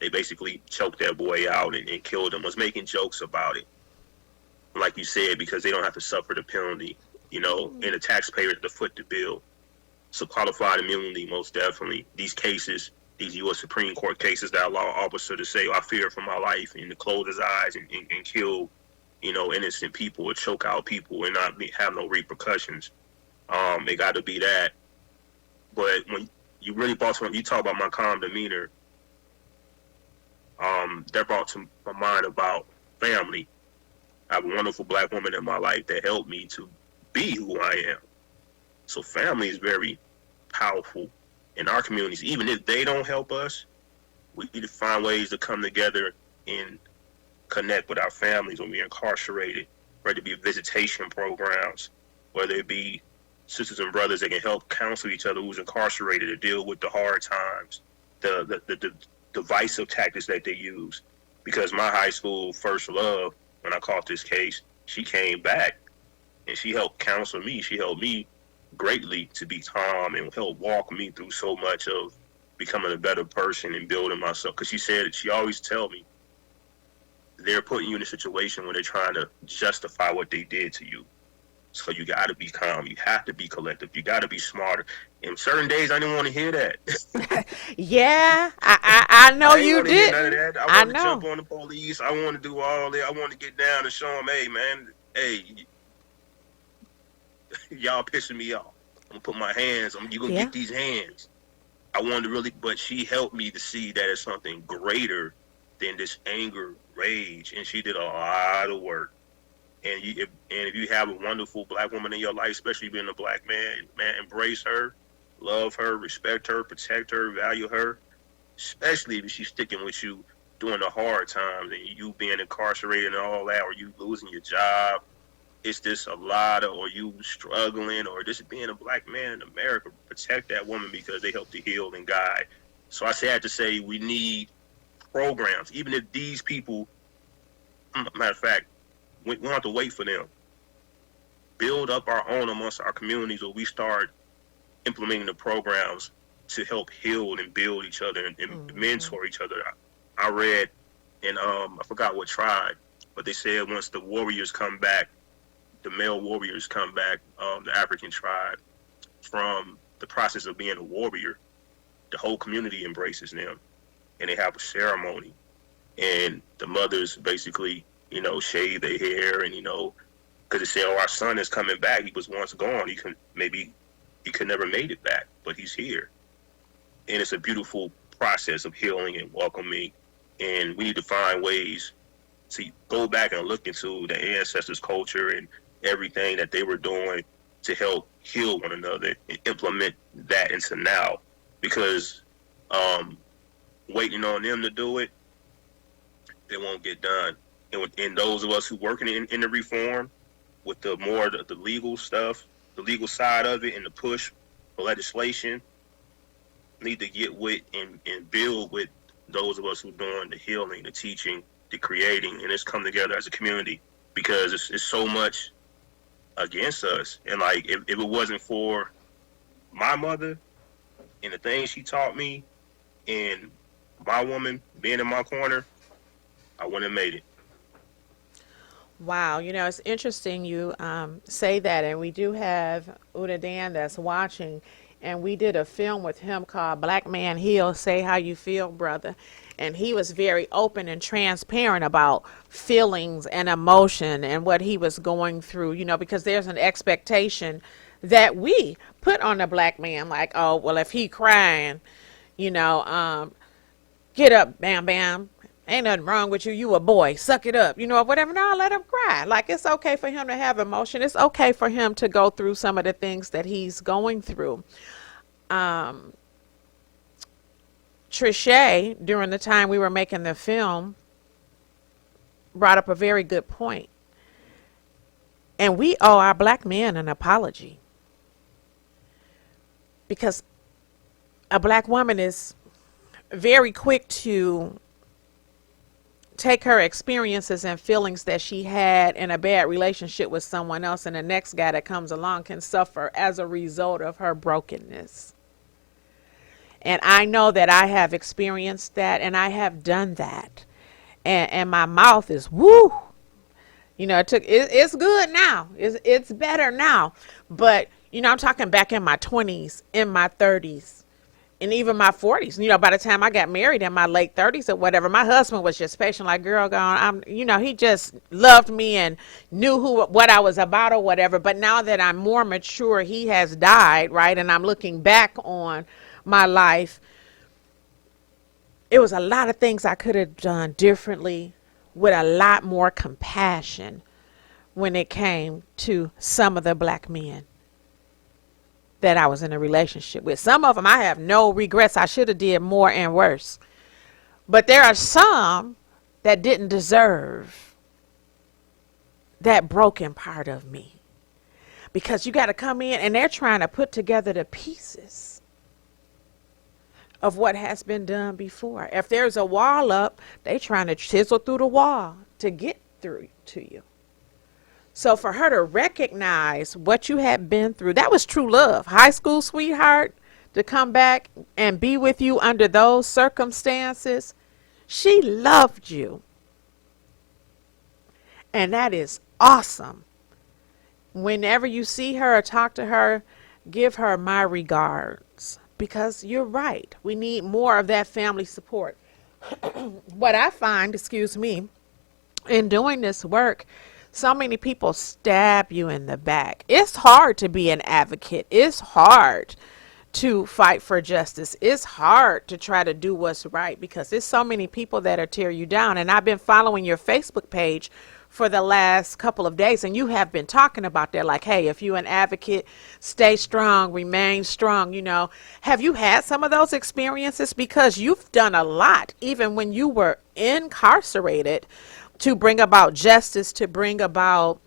They basically choked that boy out and killed him, was making jokes about it. Like you said, because they don't have to suffer the penalty, you know, and the taxpayers to foot the bill. So qualified immunity, most definitely. These cases, these U.S. Supreme Court cases that allow an officer to say, I fear for my life, and to close his eyes and kill, you know, innocent people or choke out people and not have no repercussions. It got to be that. But when you really you talk about my calm demeanor, that brought to my mind about family. I have a wonderful black woman in my life that helped me to be who I am. So family is very powerful in our communities. Even if they don't help us, we need to find ways to come together and connect with our families when we're incarcerated, whether it be visitation programs, whether it be sisters and brothers that can help counsel each other who's incarcerated to deal with the hard times, the divisive tactics that they use. Because my high school first love, when I caught this case, she came back and she helped counsel me. She helped me greatly to be calm and helped walk me through so much of becoming a better person and building myself. Because she said, she always tell me, they're putting you in a situation where they're trying to justify what they did to you. So you got to be calm. You have to be collective. You got to be smarter. And certain days, I didn't want to hear that. Yeah, I know you did. None of that. I want to jump on the police. I want to do all that. I want to get down and show them, hey, man, hey, y'all pissing me off. I'm going to put my hands on you. Going to get these hands. I wanted to really, but she helped me to see that it's something greater than this anger, rage. And she did a lot of work. And if you have a wonderful black woman in your life, especially being a black man, embrace her, love her, respect her, protect her, value her, especially if she's sticking with you during the hard times and you being incarcerated and all that, or you losing your job. It's just a lot of, or you struggling, or just being a black man in America. Protect that woman because they help to heal and guide. So I had to say we need programs, even if these people, matter of fact, we don't have to wait for them. Build up our own amongst our communities where we start implementing the programs to help heal and build each other and mentor each other. I read in, I forgot what tribe, but they said once the warriors come back, the male warriors come back, the African tribe, from the process of being a warrior, the whole community embraces them and they have a ceremony. And the mothers basically, you know, shave their hair and, you know, because they say, oh, our son is coming back. He was once gone. He could never made it back, but he's here. And it's a beautiful process of healing and welcoming. And we need to find ways to go back and look into the ancestors' culture and everything that they were doing to help heal one another and implement that into now. Because waiting on them to do it, it won't get done. And those of us who working in the reform with the legal stuff, the legal side of it, and the push for legislation, need to get with and build with those of us who doing the healing, the teaching, the creating, and it's come together as a community because it's so much against us. And like, if it wasn't for my mother and the things she taught me and my woman being in my corner, I wouldn't have made it. Wow, it's interesting you say that, and we do have Uda Dan that's watching, and we did a film with him called Black Man Heal, Say How You Feel, Brother. And he was very open and transparent about feelings and emotion and what he was going through, because there's an expectation that we put on the black man, like, oh, well, if he crying, you know, get up, bam, bam. Ain't nothing wrong with you. You a boy. Suck it up. Whatever. No, let him cry. Like, it's okay for him to have emotion. It's okay for him to go through some of the things that he's going through. Trisha, during the time we were making the film, brought up a very good point. And we owe our black men an apology. Because a black woman is very quick to take her experiences and feelings that she had in a bad relationship with someone else, and the next guy that comes along can suffer as a result of her brokenness. And I know that I have experienced that, and I have done that. And my mouth is woo. It's good now. It's better now. But, I'm talking back in my 20s, in my 30s, and even my 40s. By the time I got married in my late 30s or whatever, my husband was just patient, like, girl, gone. He just loved me and knew what I was about or whatever. But now that I'm more mature, he has died, right? And I'm looking back on my life. It was a lot of things I could have done differently with a lot more compassion when it came to some of the black men that I was in a relationship with. Some of them I have no regrets. I should have did more and worse. But there are some that didn't deserve that broken part of me. Because you got to come in and they're trying to put together the pieces of what has been done before. If there's a wall up, they trying to chisel through the wall to get through to you. So for her to recognize what you had been through, that was true love. High school sweetheart, to come back and be with you under those circumstances, she loved you. And that is awesome. Whenever you see her or talk to her, give her my regards. Because you're right. We need more of that family support. What I find, in doing this work, so many people stab you in the back. It's hard to be an advocate. It's hard to fight for justice. It's hard to try to do what's right because there's so many people that are tear you down. And I've been following your Facebook page for the last couple of days, and you have been talking about that, like, hey, if you're an advocate, stay strong, remain strong. Have you had some of those experiences? Because you've done a lot, even when you were incarcerated, to bring about justice, to bring about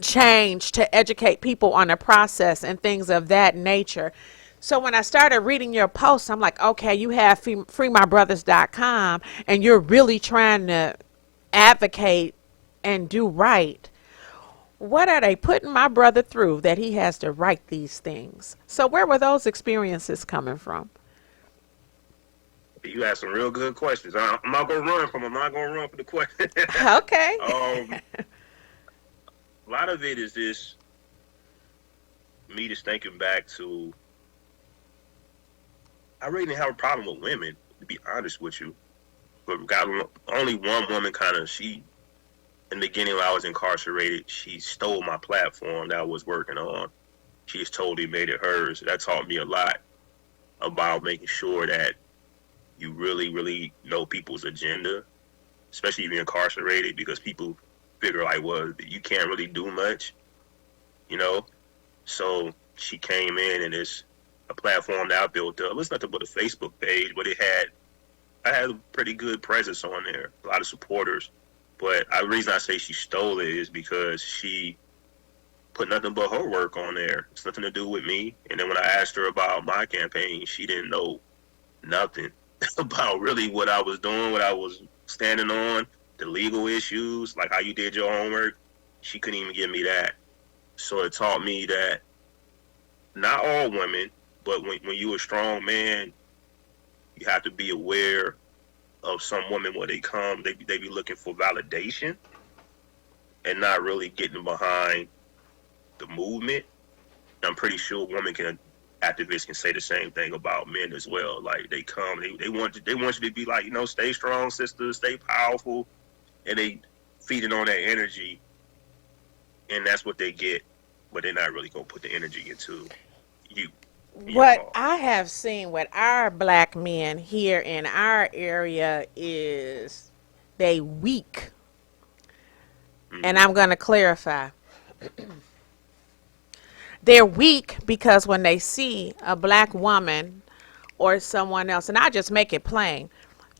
change, to educate people on the process and things of that nature. So when I started reading your posts, I'm like, okay, you have freemybrothers.com, and you're really trying to advocate and do right. What are they putting my brother through that he has to write these things? So where were those experiences coming from? You asked some real good questions. I'm not gonna run from them. I'm not gonna run for the question. Okay. A lot of it is this. Me just thinking back to. I really didn't have a problem with women, to be honest with you. But got only one woman in the beginning when I was incarcerated, she stole my platform that I was working on. She just totally made it hers. That taught me a lot about making sure that you really, really know people's agenda, especially if you're incarcerated, because people figure like, well, you can't really do much, So she came in and it's a platform that I built up. It was nothing but a Facebook page, but I had a pretty good presence on there, a lot of supporters. But the reason I say she stole it is because she put nothing but her work on there. It's nothing to do with me. And then when I asked her about my campaign, she didn't know nothing about really what I was doing, what I was standing on, the legal issues, like how you did your homework. She couldn't even give me that. So it taught me that not all women, but when you're a strong man, you have to be aware of some women when they come, they be looking for validation. and not really getting behind the movement. I'm pretty sure activists can say the same thing about men as well. Like they come, they want you to be like, stay strong, sisters, stay powerful, and they feeding on that energy, and that's what they get. But they're not really gonna put the energy into you. What I have seen with our black men here in our area is they weak. And I'm going to clarify. They're weak because when they see a black woman or someone else, and I just make it plain.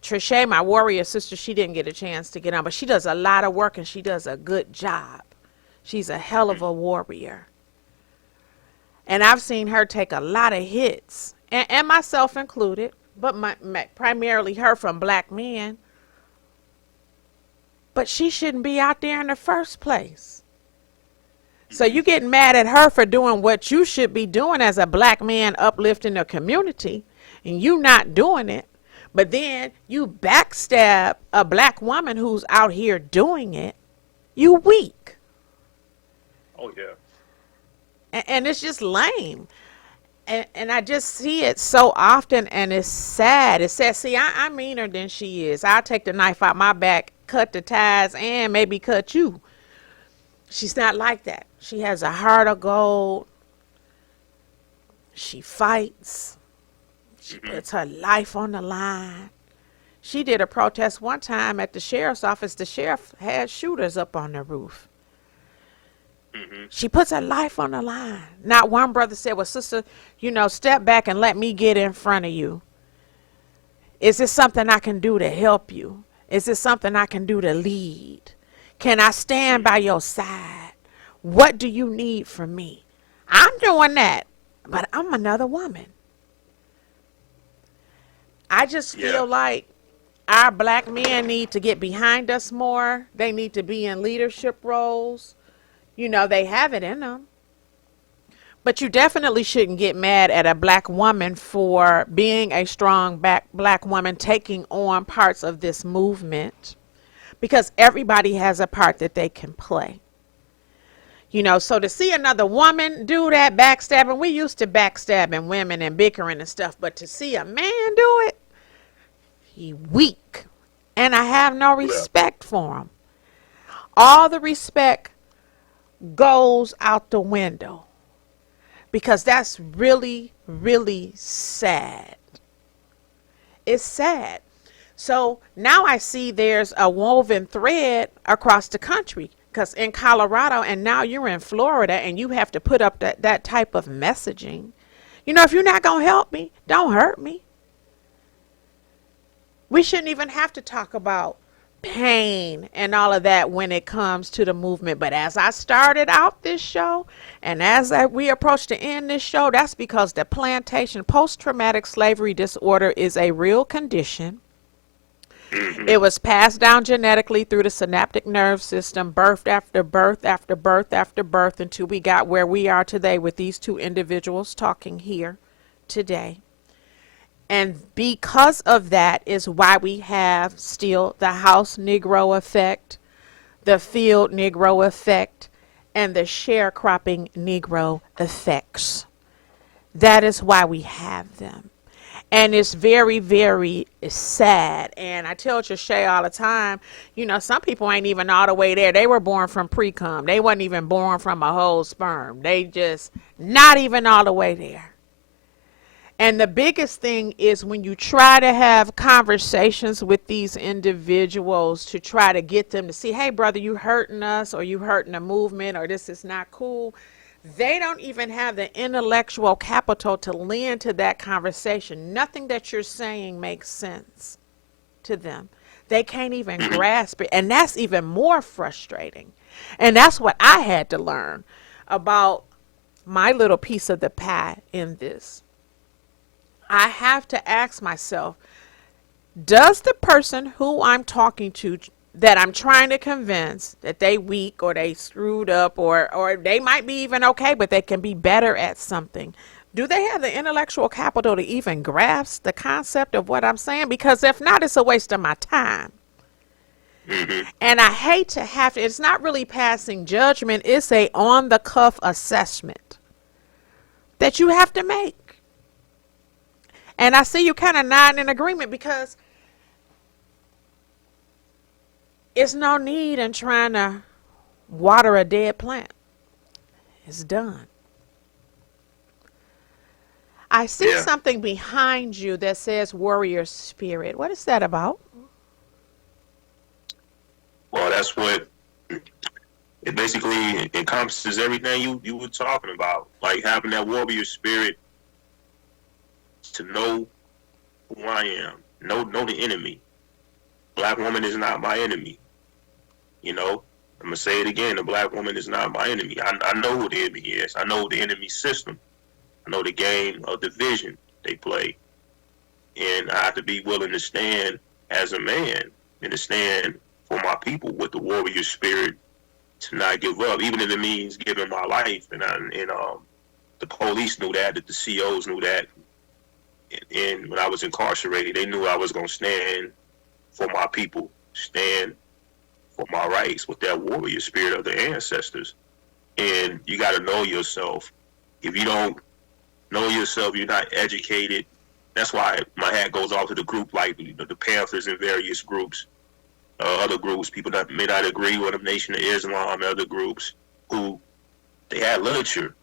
Trisha, my warrior sister, she didn't get a chance to get on, but she does a lot of work and she does a good job. She's a hell of a warrior. And I've seen her take a lot of hits, and myself included, but primarily her from black men. But she shouldn't be out there in the first place. So you getting mad at her for doing what you should be doing as a black man, uplifting the community, and you not doing it. But then you backstab a black woman who's out here doing it. You weak. Oh, yeah. And it's just lame. And I just see it so often, and it's sad. It's sad. See, I'm meaner than she is. I'll take the knife out my back, cut the ties, and maybe cut you. She's not like that. She has a heart of gold. She fights. She puts her life on the line. She did a protest one time at the sheriff's office. The sheriff had shooters up on the roof. She puts her life on the line. Not one brother said, well, sister, step back and let me get in front of you. Is this something I can do to help you? Is this something I can do to lead? Can I stand by your side? What do you need from me? I'm doing that, but I'm another woman. I just feel like our black men need to get behind us more. They need to be in leadership roles. They have it in them. But you definitely shouldn't get mad at a black woman for being a strong black woman, taking on parts of this movement, because everybody has a part that they can play. So to see another woman do that backstabbing, we used to backstabbing women and bickering and stuff, but to see a man do it, he weak. And I have no respect for him. All the respect goes out the window, because that's really, really sad. It's sad. So now I see there's a woven thread across the country, because in Colorado, and now you're in Florida, and you have to put up that type of messaging. If you're not going to help me, don't hurt me. We shouldn't even have to talk about pain and all of that when it comes to the movement. But as I started out this show, and as we approach the end this show, that's because the plantation post-traumatic slavery disorder is a real condition. It was passed down genetically through the synaptic nerve system, birth after birth after birth after birth, until we got where we are today with these two individuals talking here today. And because of that is why we have still the house Negro effect, the field Negro effect, and the sharecropping Negro effects. That is why we have them. And it's very, very sad. And I tell Trisha all the time, some people ain't even all the way there. They were born from pre-cum. They wasn't even born from a whole sperm. They just not even all the way there. And the biggest thing is when you try to have conversations with these individuals to try to get them to see, hey, brother, you hurting us, or you hurting the movement, or this is not cool. They don't even have the intellectual capital to lend to that conversation. Nothing that you're saying makes sense to them. They can't even grasp it. And that's even more frustrating. And that's what I had to learn about my little piece of the pie in this. I have to ask myself, does the person who I'm talking to, that I'm trying to convince that they weak or they screwed up, or they might be even okay, but they can be better at something, do they have the intellectual capital to even grasp the concept of what I'm saying? Because if not, it's a waste of my time. And I hate need to have to, it's not really passing judgment, it's a on the cuff assessment that you have to make. And I see you kind of nodding in agreement, because it's no need in trying to water a dead plant. It's done. I see something behind you that says warrior spirit. What is that about? Well, that's what it basically encompasses everything you were talking about. Like having that warrior spirit to know who I am, know the enemy. Black woman is not my enemy. You know, I'm gonna say it again. The black woman is not my enemy. I know who the enemy is. I know the enemy system. I know the game of division they play, and I have to be willing to stand as a man and to stand for my people with the warrior spirit, to not give up, even if it means giving my life. And the police knew that, the COs knew that, and when I was incarcerated, they knew I was gonna stand for my people, stand for my rights with that warrior spirit of the ancestors. And you got to know yourself. If you don't know yourself, you're not educated. That's why my hat goes off to the group like the Panthers and various groups, other groups, people that may not agree with them, Nation of Islam, other groups who they had literature.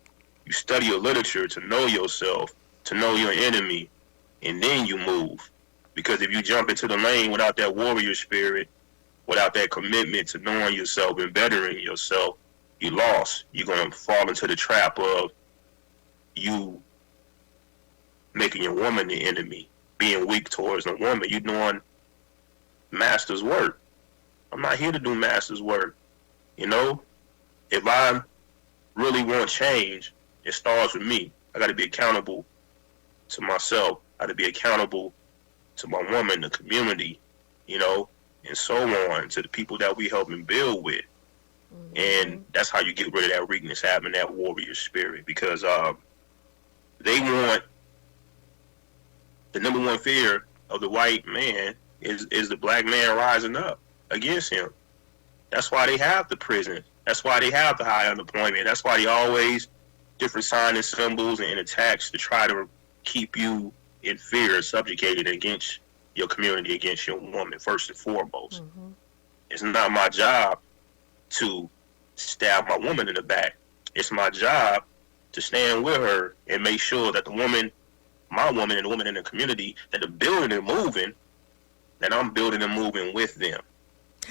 You study your literature to know yourself, to know your enemy, and then you move. Because if you jump into the lane without that warrior spirit, without that commitment to knowing yourself and bettering yourself, you lost. You're going to fall into the trap of you making your woman the enemy, being weak towards a woman. You're doing master's work. I'm not here to do master's work. You know, if I really want change, it starts with me. I got to be accountable to myself. I got to be accountable to my woman, the community, you know, and so on, to the people that we help and build with. And that's how you get rid of that weakness, having that warrior spirit, because they want, the number one fear of the white man is the black man rising up against him. That's why they have the prison. That's why they have the high unemployment. That's why they always different signs and symbols and attacks to try to keep you in fear, subjugated against your community, against your woman, first and foremost. It's not my job to stab my woman in the back. It's my job to stand with her and make sure that the woman, my woman and the woman in the community, that the building is moving, that I'm building and moving with them.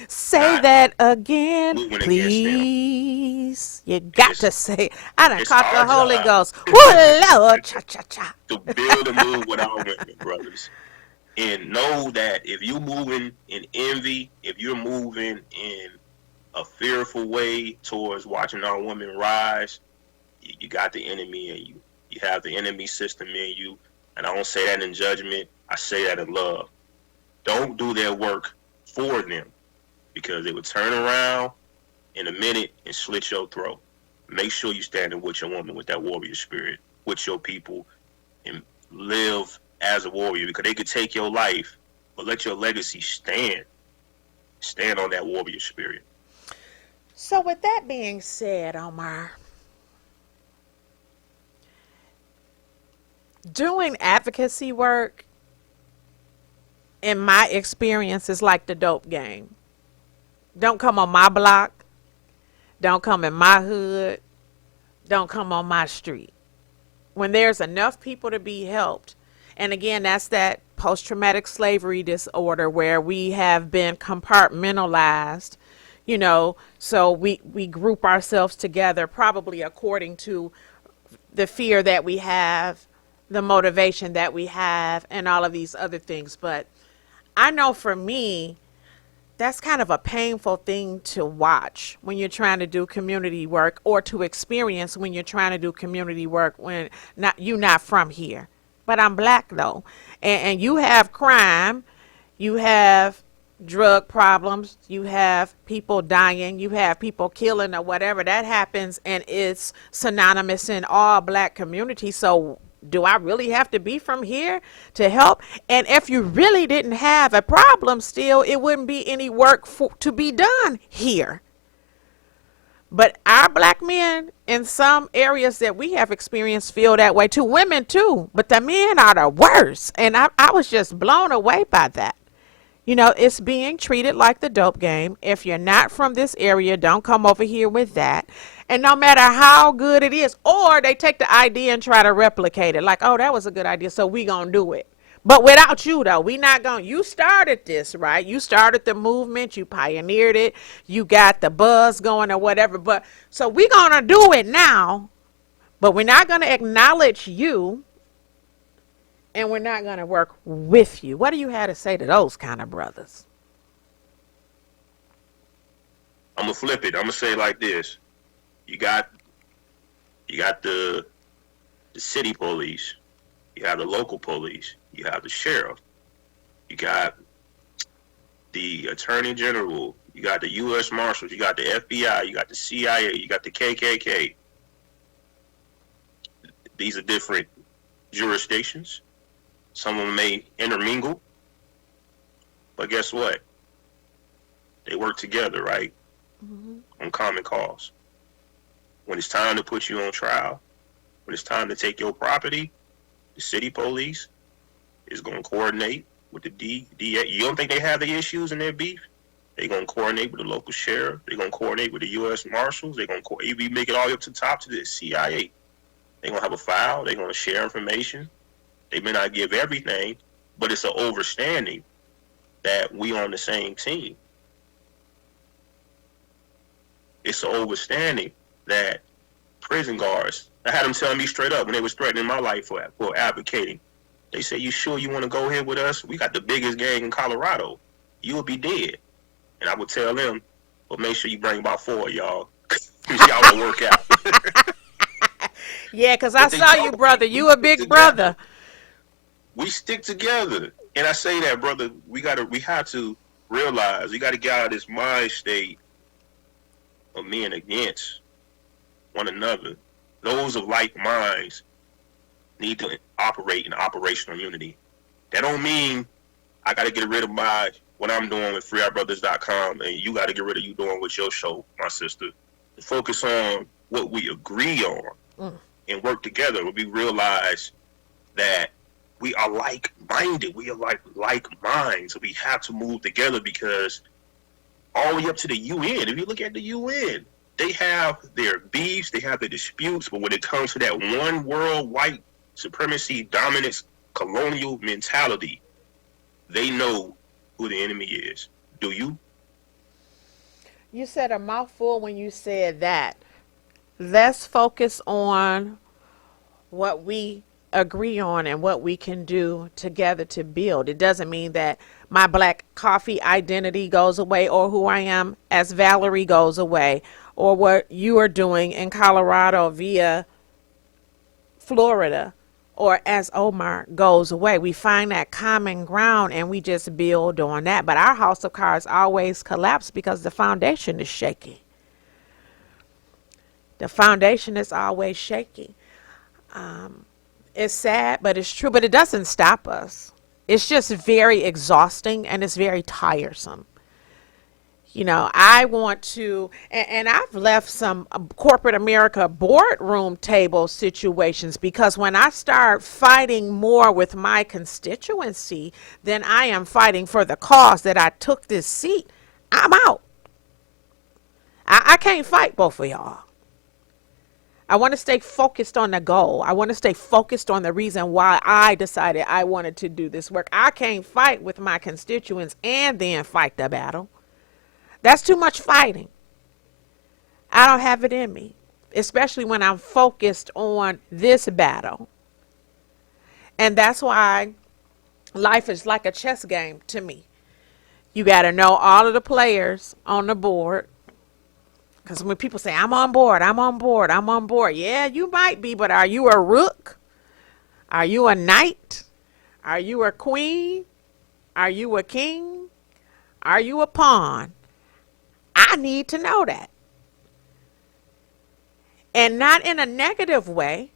Say that again, please. You got to say. I done caught the Holy Ghost. Woo, Lord, cha cha cha. To build and move with our women, brothers, and know that if you're moving in envy, if you're moving in a fearful way towards watching our women rise, you got the enemy in you. You have the enemy system in you, and I don't say that in judgment. I say that in love. Don't do their work for them, because they would turn around in a minute and slit your throat. Make sure you're standing with your woman, with that warrior spirit, with your people, and live as a warrior, because they could take your life, but let your legacy stand. Stand on that warrior spirit. So with that being said, Omar, doing advocacy work, in my experience, is like the dope game. Don't come on my block. Don't come in my hood. Don't come on my street. When there's enough people to be helped, and again, that's that post-traumatic slavery disorder where we have been compartmentalized, you know, so we group ourselves together probably according to the fear that we have, the motivation that we have, and all of these other things. But I know for me, that's kind of a painful thing to watch when you're trying to do community work, or to experience when you're trying to do community work when you're not from here. But I'm black though, and you have crime, you have drug problems, you have people dying, you have people killing or whatever that happens, and it's synonymous in all black communities. So Do I really have to be from here to help? And if you really didn't have a problem still, it wouldn't be any work to be done here. But our black men in some areas that we have experienced feel that way too. Women too. But the men are the worst. And I was just blown away by that. You know, it's being treated like the dope game. If you're not from this area, don't come over here with that. And no matter how good it is, or they take the idea and try to replicate it. Like, oh, that was a good idea, so we gonna do it. But without you, though, we not going to. You started this, right? You started the movement. You pioneered it. You got the buzz going or whatever. But so we going to do it now, but we're not going to acknowledge you, and we're not going to work with you. What do you have to say to those kind of brothers? I'm going to flip it. I'm going to say it like this. You got the city police. You have the local police. You have the sheriff. You got the attorney general. You got the U.S. Marshals. You got the FBI. You got the CIA. You got the KKK. These are different jurisdictions. Some of them may intermingle. But guess what? They work together, right? On common cause. When it's time to put you on trial, when it's time to take your property, the city police is going to coordinate with the DA. You don't think they have the issues in their beef? They're going to coordinate with the local sheriff. They're going to coordinate with the U.S. Marshals. They're going to make it all up to the top to the CIA. They're going to have a file. They're going to share information. They may not give everything, but it's an understanding that we on the same team. It's an understanding that prison guards, I had them telling me straight up when they was threatening my life for advocating. They say, you sure you want to go here with us? We got the biggest gang in Colorado. You will be dead. And I would tell them, well, make sure you bring about 4 of y'all. Because y'all don't work out. Yeah, because I saw you, brother. You a big brother. We stick together. And I say that, brother, we have to realize, we got to get out of this mind state of men against one another. Those of like minds need to operate in operational unity. That don't mean I got to get rid of what I'm doing with freeourbrothers.com and you got to get rid of you doing with your show, my sister. Focus on what we agree on and work together. We realize that we are like-minded. We are like minds. We have to move together because all the way up to the UN, if you look at the UN, they have their beefs, they have their disputes, but when it comes to that one world white supremacy, dominance, colonial mentality, they know who the enemy is. Do you? You said a mouthful when you said that. Let's focus on what we agree on and what we can do together to build. It doesn't mean that my black coffee identity goes away or who I am as Valerie goes away or what you are doing in Colorado via Florida or as Omar goes away. We find that common ground and we just build on that. But our house of cards always collapse because the foundation is shaky. The foundation is always shaky. It's sad, but it's true. But it doesn't stop us. It's just very exhausting and it's very tiresome. You know, I want to, and I've left some corporate America boardroom table situations because when I start fighting more with my constituency than I am fighting for the cause that I took this seat, I'm out. I can't fight both of y'all. I want to stay focused on the goal. I want to stay focused on the reason why I decided I wanted to do this work. I can't fight with my constituents and then fight the battle. That's too much fighting. I don't have it in me, especially when I'm focused on this battle. And that's why life is like a chess game to me. You got to know all of the players on the board. Because when people say, I'm on board, I'm on board, I'm on board. Yeah, you might be, but are you a rook? Are you a knight? Are you a queen? Are you a king? Are you a pawn? I need to know that. And not in a negative way.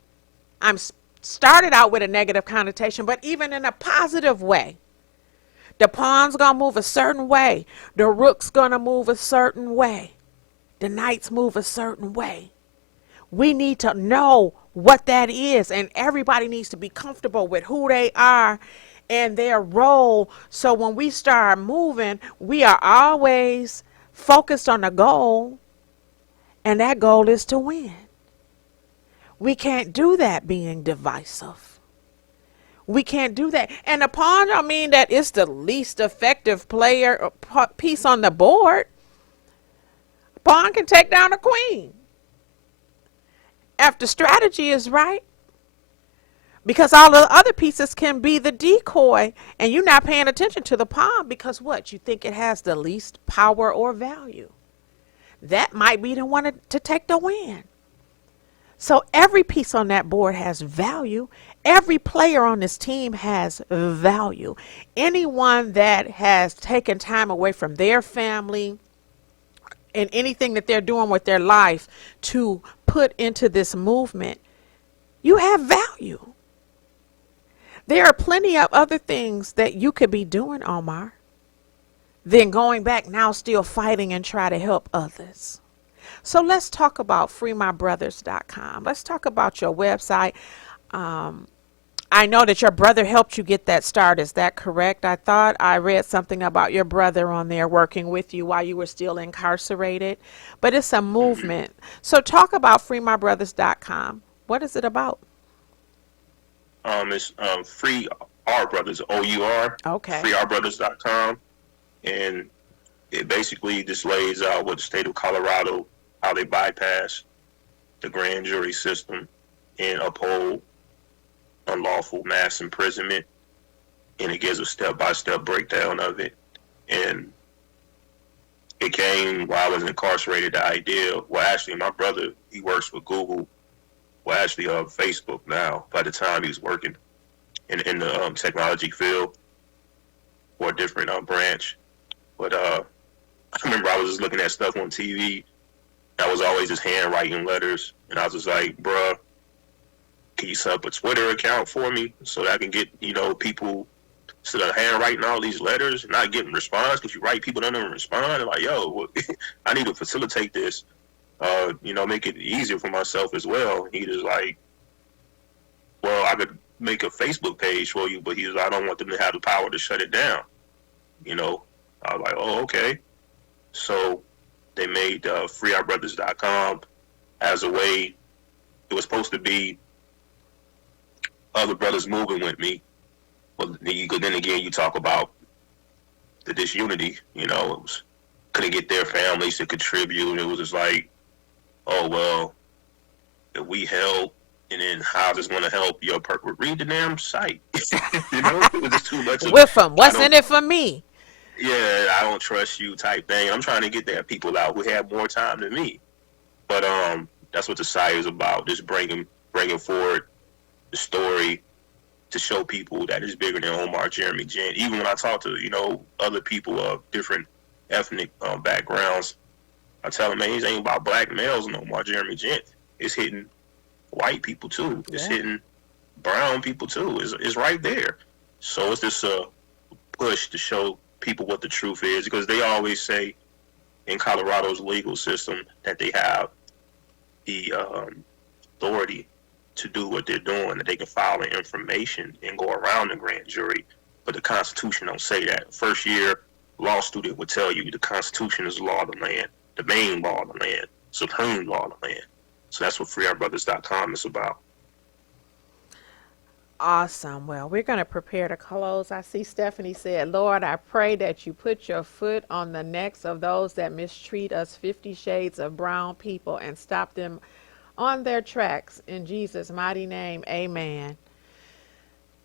I'm started out with a negative connotation, but even in a positive way. The pawn's going to move a certain way. The rook's going to move a certain way. The knights move a certain way. We need to know what that is, and everybody needs to be comfortable with who they are and their role. So when we start moving, we are always focused on the goal, and that goal is to win. We can't do that being divisive. We can't do that. And the pawn don't mean that it's the least effective player or piece on the board. Pawn can take down a queen if the strategy is right. Because all the other pieces can be the decoy, and you're not paying attention to the pawn because what? You think it has the least power or value. That might be the one to take the win. So every piece on that board has value. Every player on this team has value. Anyone that has taken time away from their family and anything that they're doing with their life to put into this movement, you have value. There are plenty of other things that you could be doing, Omar, than going back now still fighting and try to help others. So let's talk about freemybrothers.com. Let's talk about your website. I know that your brother helped you get that start. Is that correct? I thought I read something about your brother on there working with you while you were still incarcerated. But it's a movement. So talk about freemybrothers.com. What is it about? It's Free Our Brothers, OUR. Okay. FreeOurBrothers.com. And it basically just lays out what the state of Colorado, how they bypass the grand jury system and uphold unlawful mass imprisonment. And it gives a step-by-step breakdown of it. And it came while I was incarcerated, the idea, well, actually, my brother, he works with Google, well, actually, Facebook now, by the time he was working in the technology field for a different branch. But I remember I was just looking at stuff on TV. I was always just handwriting letters. And I was just like, bruh, can you set up a Twitter account for me so that I can get, people, instead of handwriting all these letters and not getting response, because you write, people don't even respond. And like, yo, I need to facilitate this, make it easier for myself as well. And he was like, well, I could make a Facebook page for you, but he was like, I don't want them to have the power to shut it down. I was like, oh, okay. So they made freeourbrothers.com as a way. It was supposed to be other brothers moving with me. But then again, you talk about the disunity. It was, couldn't get their families to contribute. It was just like, oh, well, if we help, and then how is this going to help your read the damn site. It was just too much. With them, what's in it for me? Yeah, I don't trust you type thing. I'm trying to get there people out who have more time than me. But that's what the site is about, just bringing forward the story to show people that it's bigger than Omar Jeremy Gent. Even when I talk to, other people of different ethnic backgrounds, I tell them, man, it ain't about black males and Omar Jeremy Gent. It's hitting white people too. It's hitting brown people too. It's right there. So it's this push to show people what the truth is, because they always say in Colorado's legal system that they have the authority to do what they're doing, that they can file the information and go around the grand jury, but the Constitution don't say that. First year law student would tell you the Constitution is the law of the land, the main law of the land, supreme law of the land. So that's what freeourbrothers.com is about. Awesome. Well, we're going to prepare to close. I see Stephanie said, Lord, I pray that you put your foot on the necks of those that mistreat us 50 shades of brown people and stop them on their tracks. In Jesus' mighty name, amen.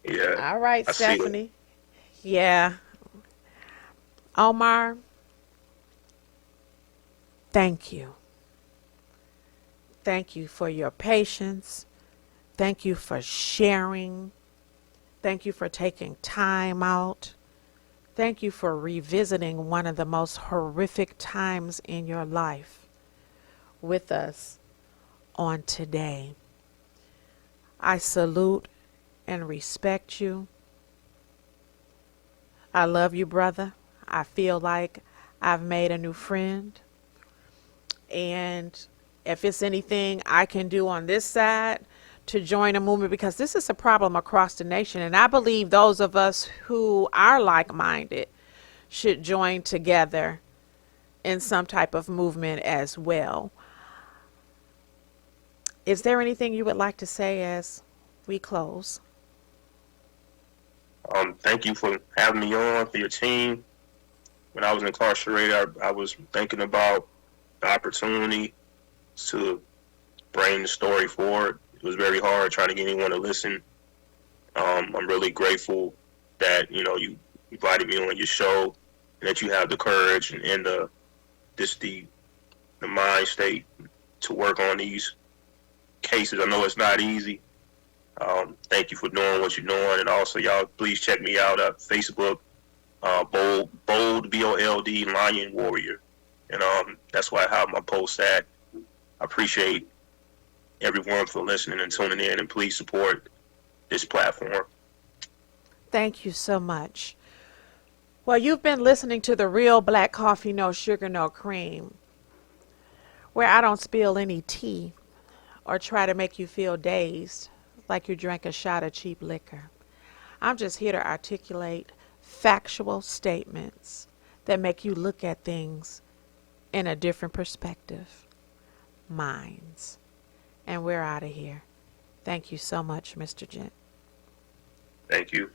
Yeah. All right, Stephanie. Yeah. Omar, thank you. Thank you for your patience. Thank you for sharing. Thank you for taking time out. Thank you for revisiting one of the most horrific times in your life with us on today. I salute and respect you. I love you, brother. I feel like I've made a new friend. And if it's anything I can do on this side to join a movement, because this is a problem across the nation, and I believe those of us who are like-minded should join together in some type of movement as well. Is there anything you would like to say as we close? Thank you for having me on, for your team. When I was incarcerated, I was thinking about the opportunity to bring the story forward. It was very hard trying to get anyone to listen. I'm really grateful that, you know, you invited me on your show and that you have the courage and the mind state to work on these cases. I know it's not easy. Thank you for doing what you're doing. And also, y'all, please check me out at Facebook, Bold, B-O-L-D, Lion Warrior. And that's why I have my post at. I appreciate everyone for listening and tuning in, and please support this platform. Thank you so much. Well, you've been listening to the Real Black Coffee, No Sugar, No Cream, where I don't spill any tea or try to make you feel dazed like you drank a shot of cheap liquor. I'm just here to articulate factual statements that make you look at things in a different perspective. Minds. And we're out of here. Thank you so much, Mr. Gent. Thank you.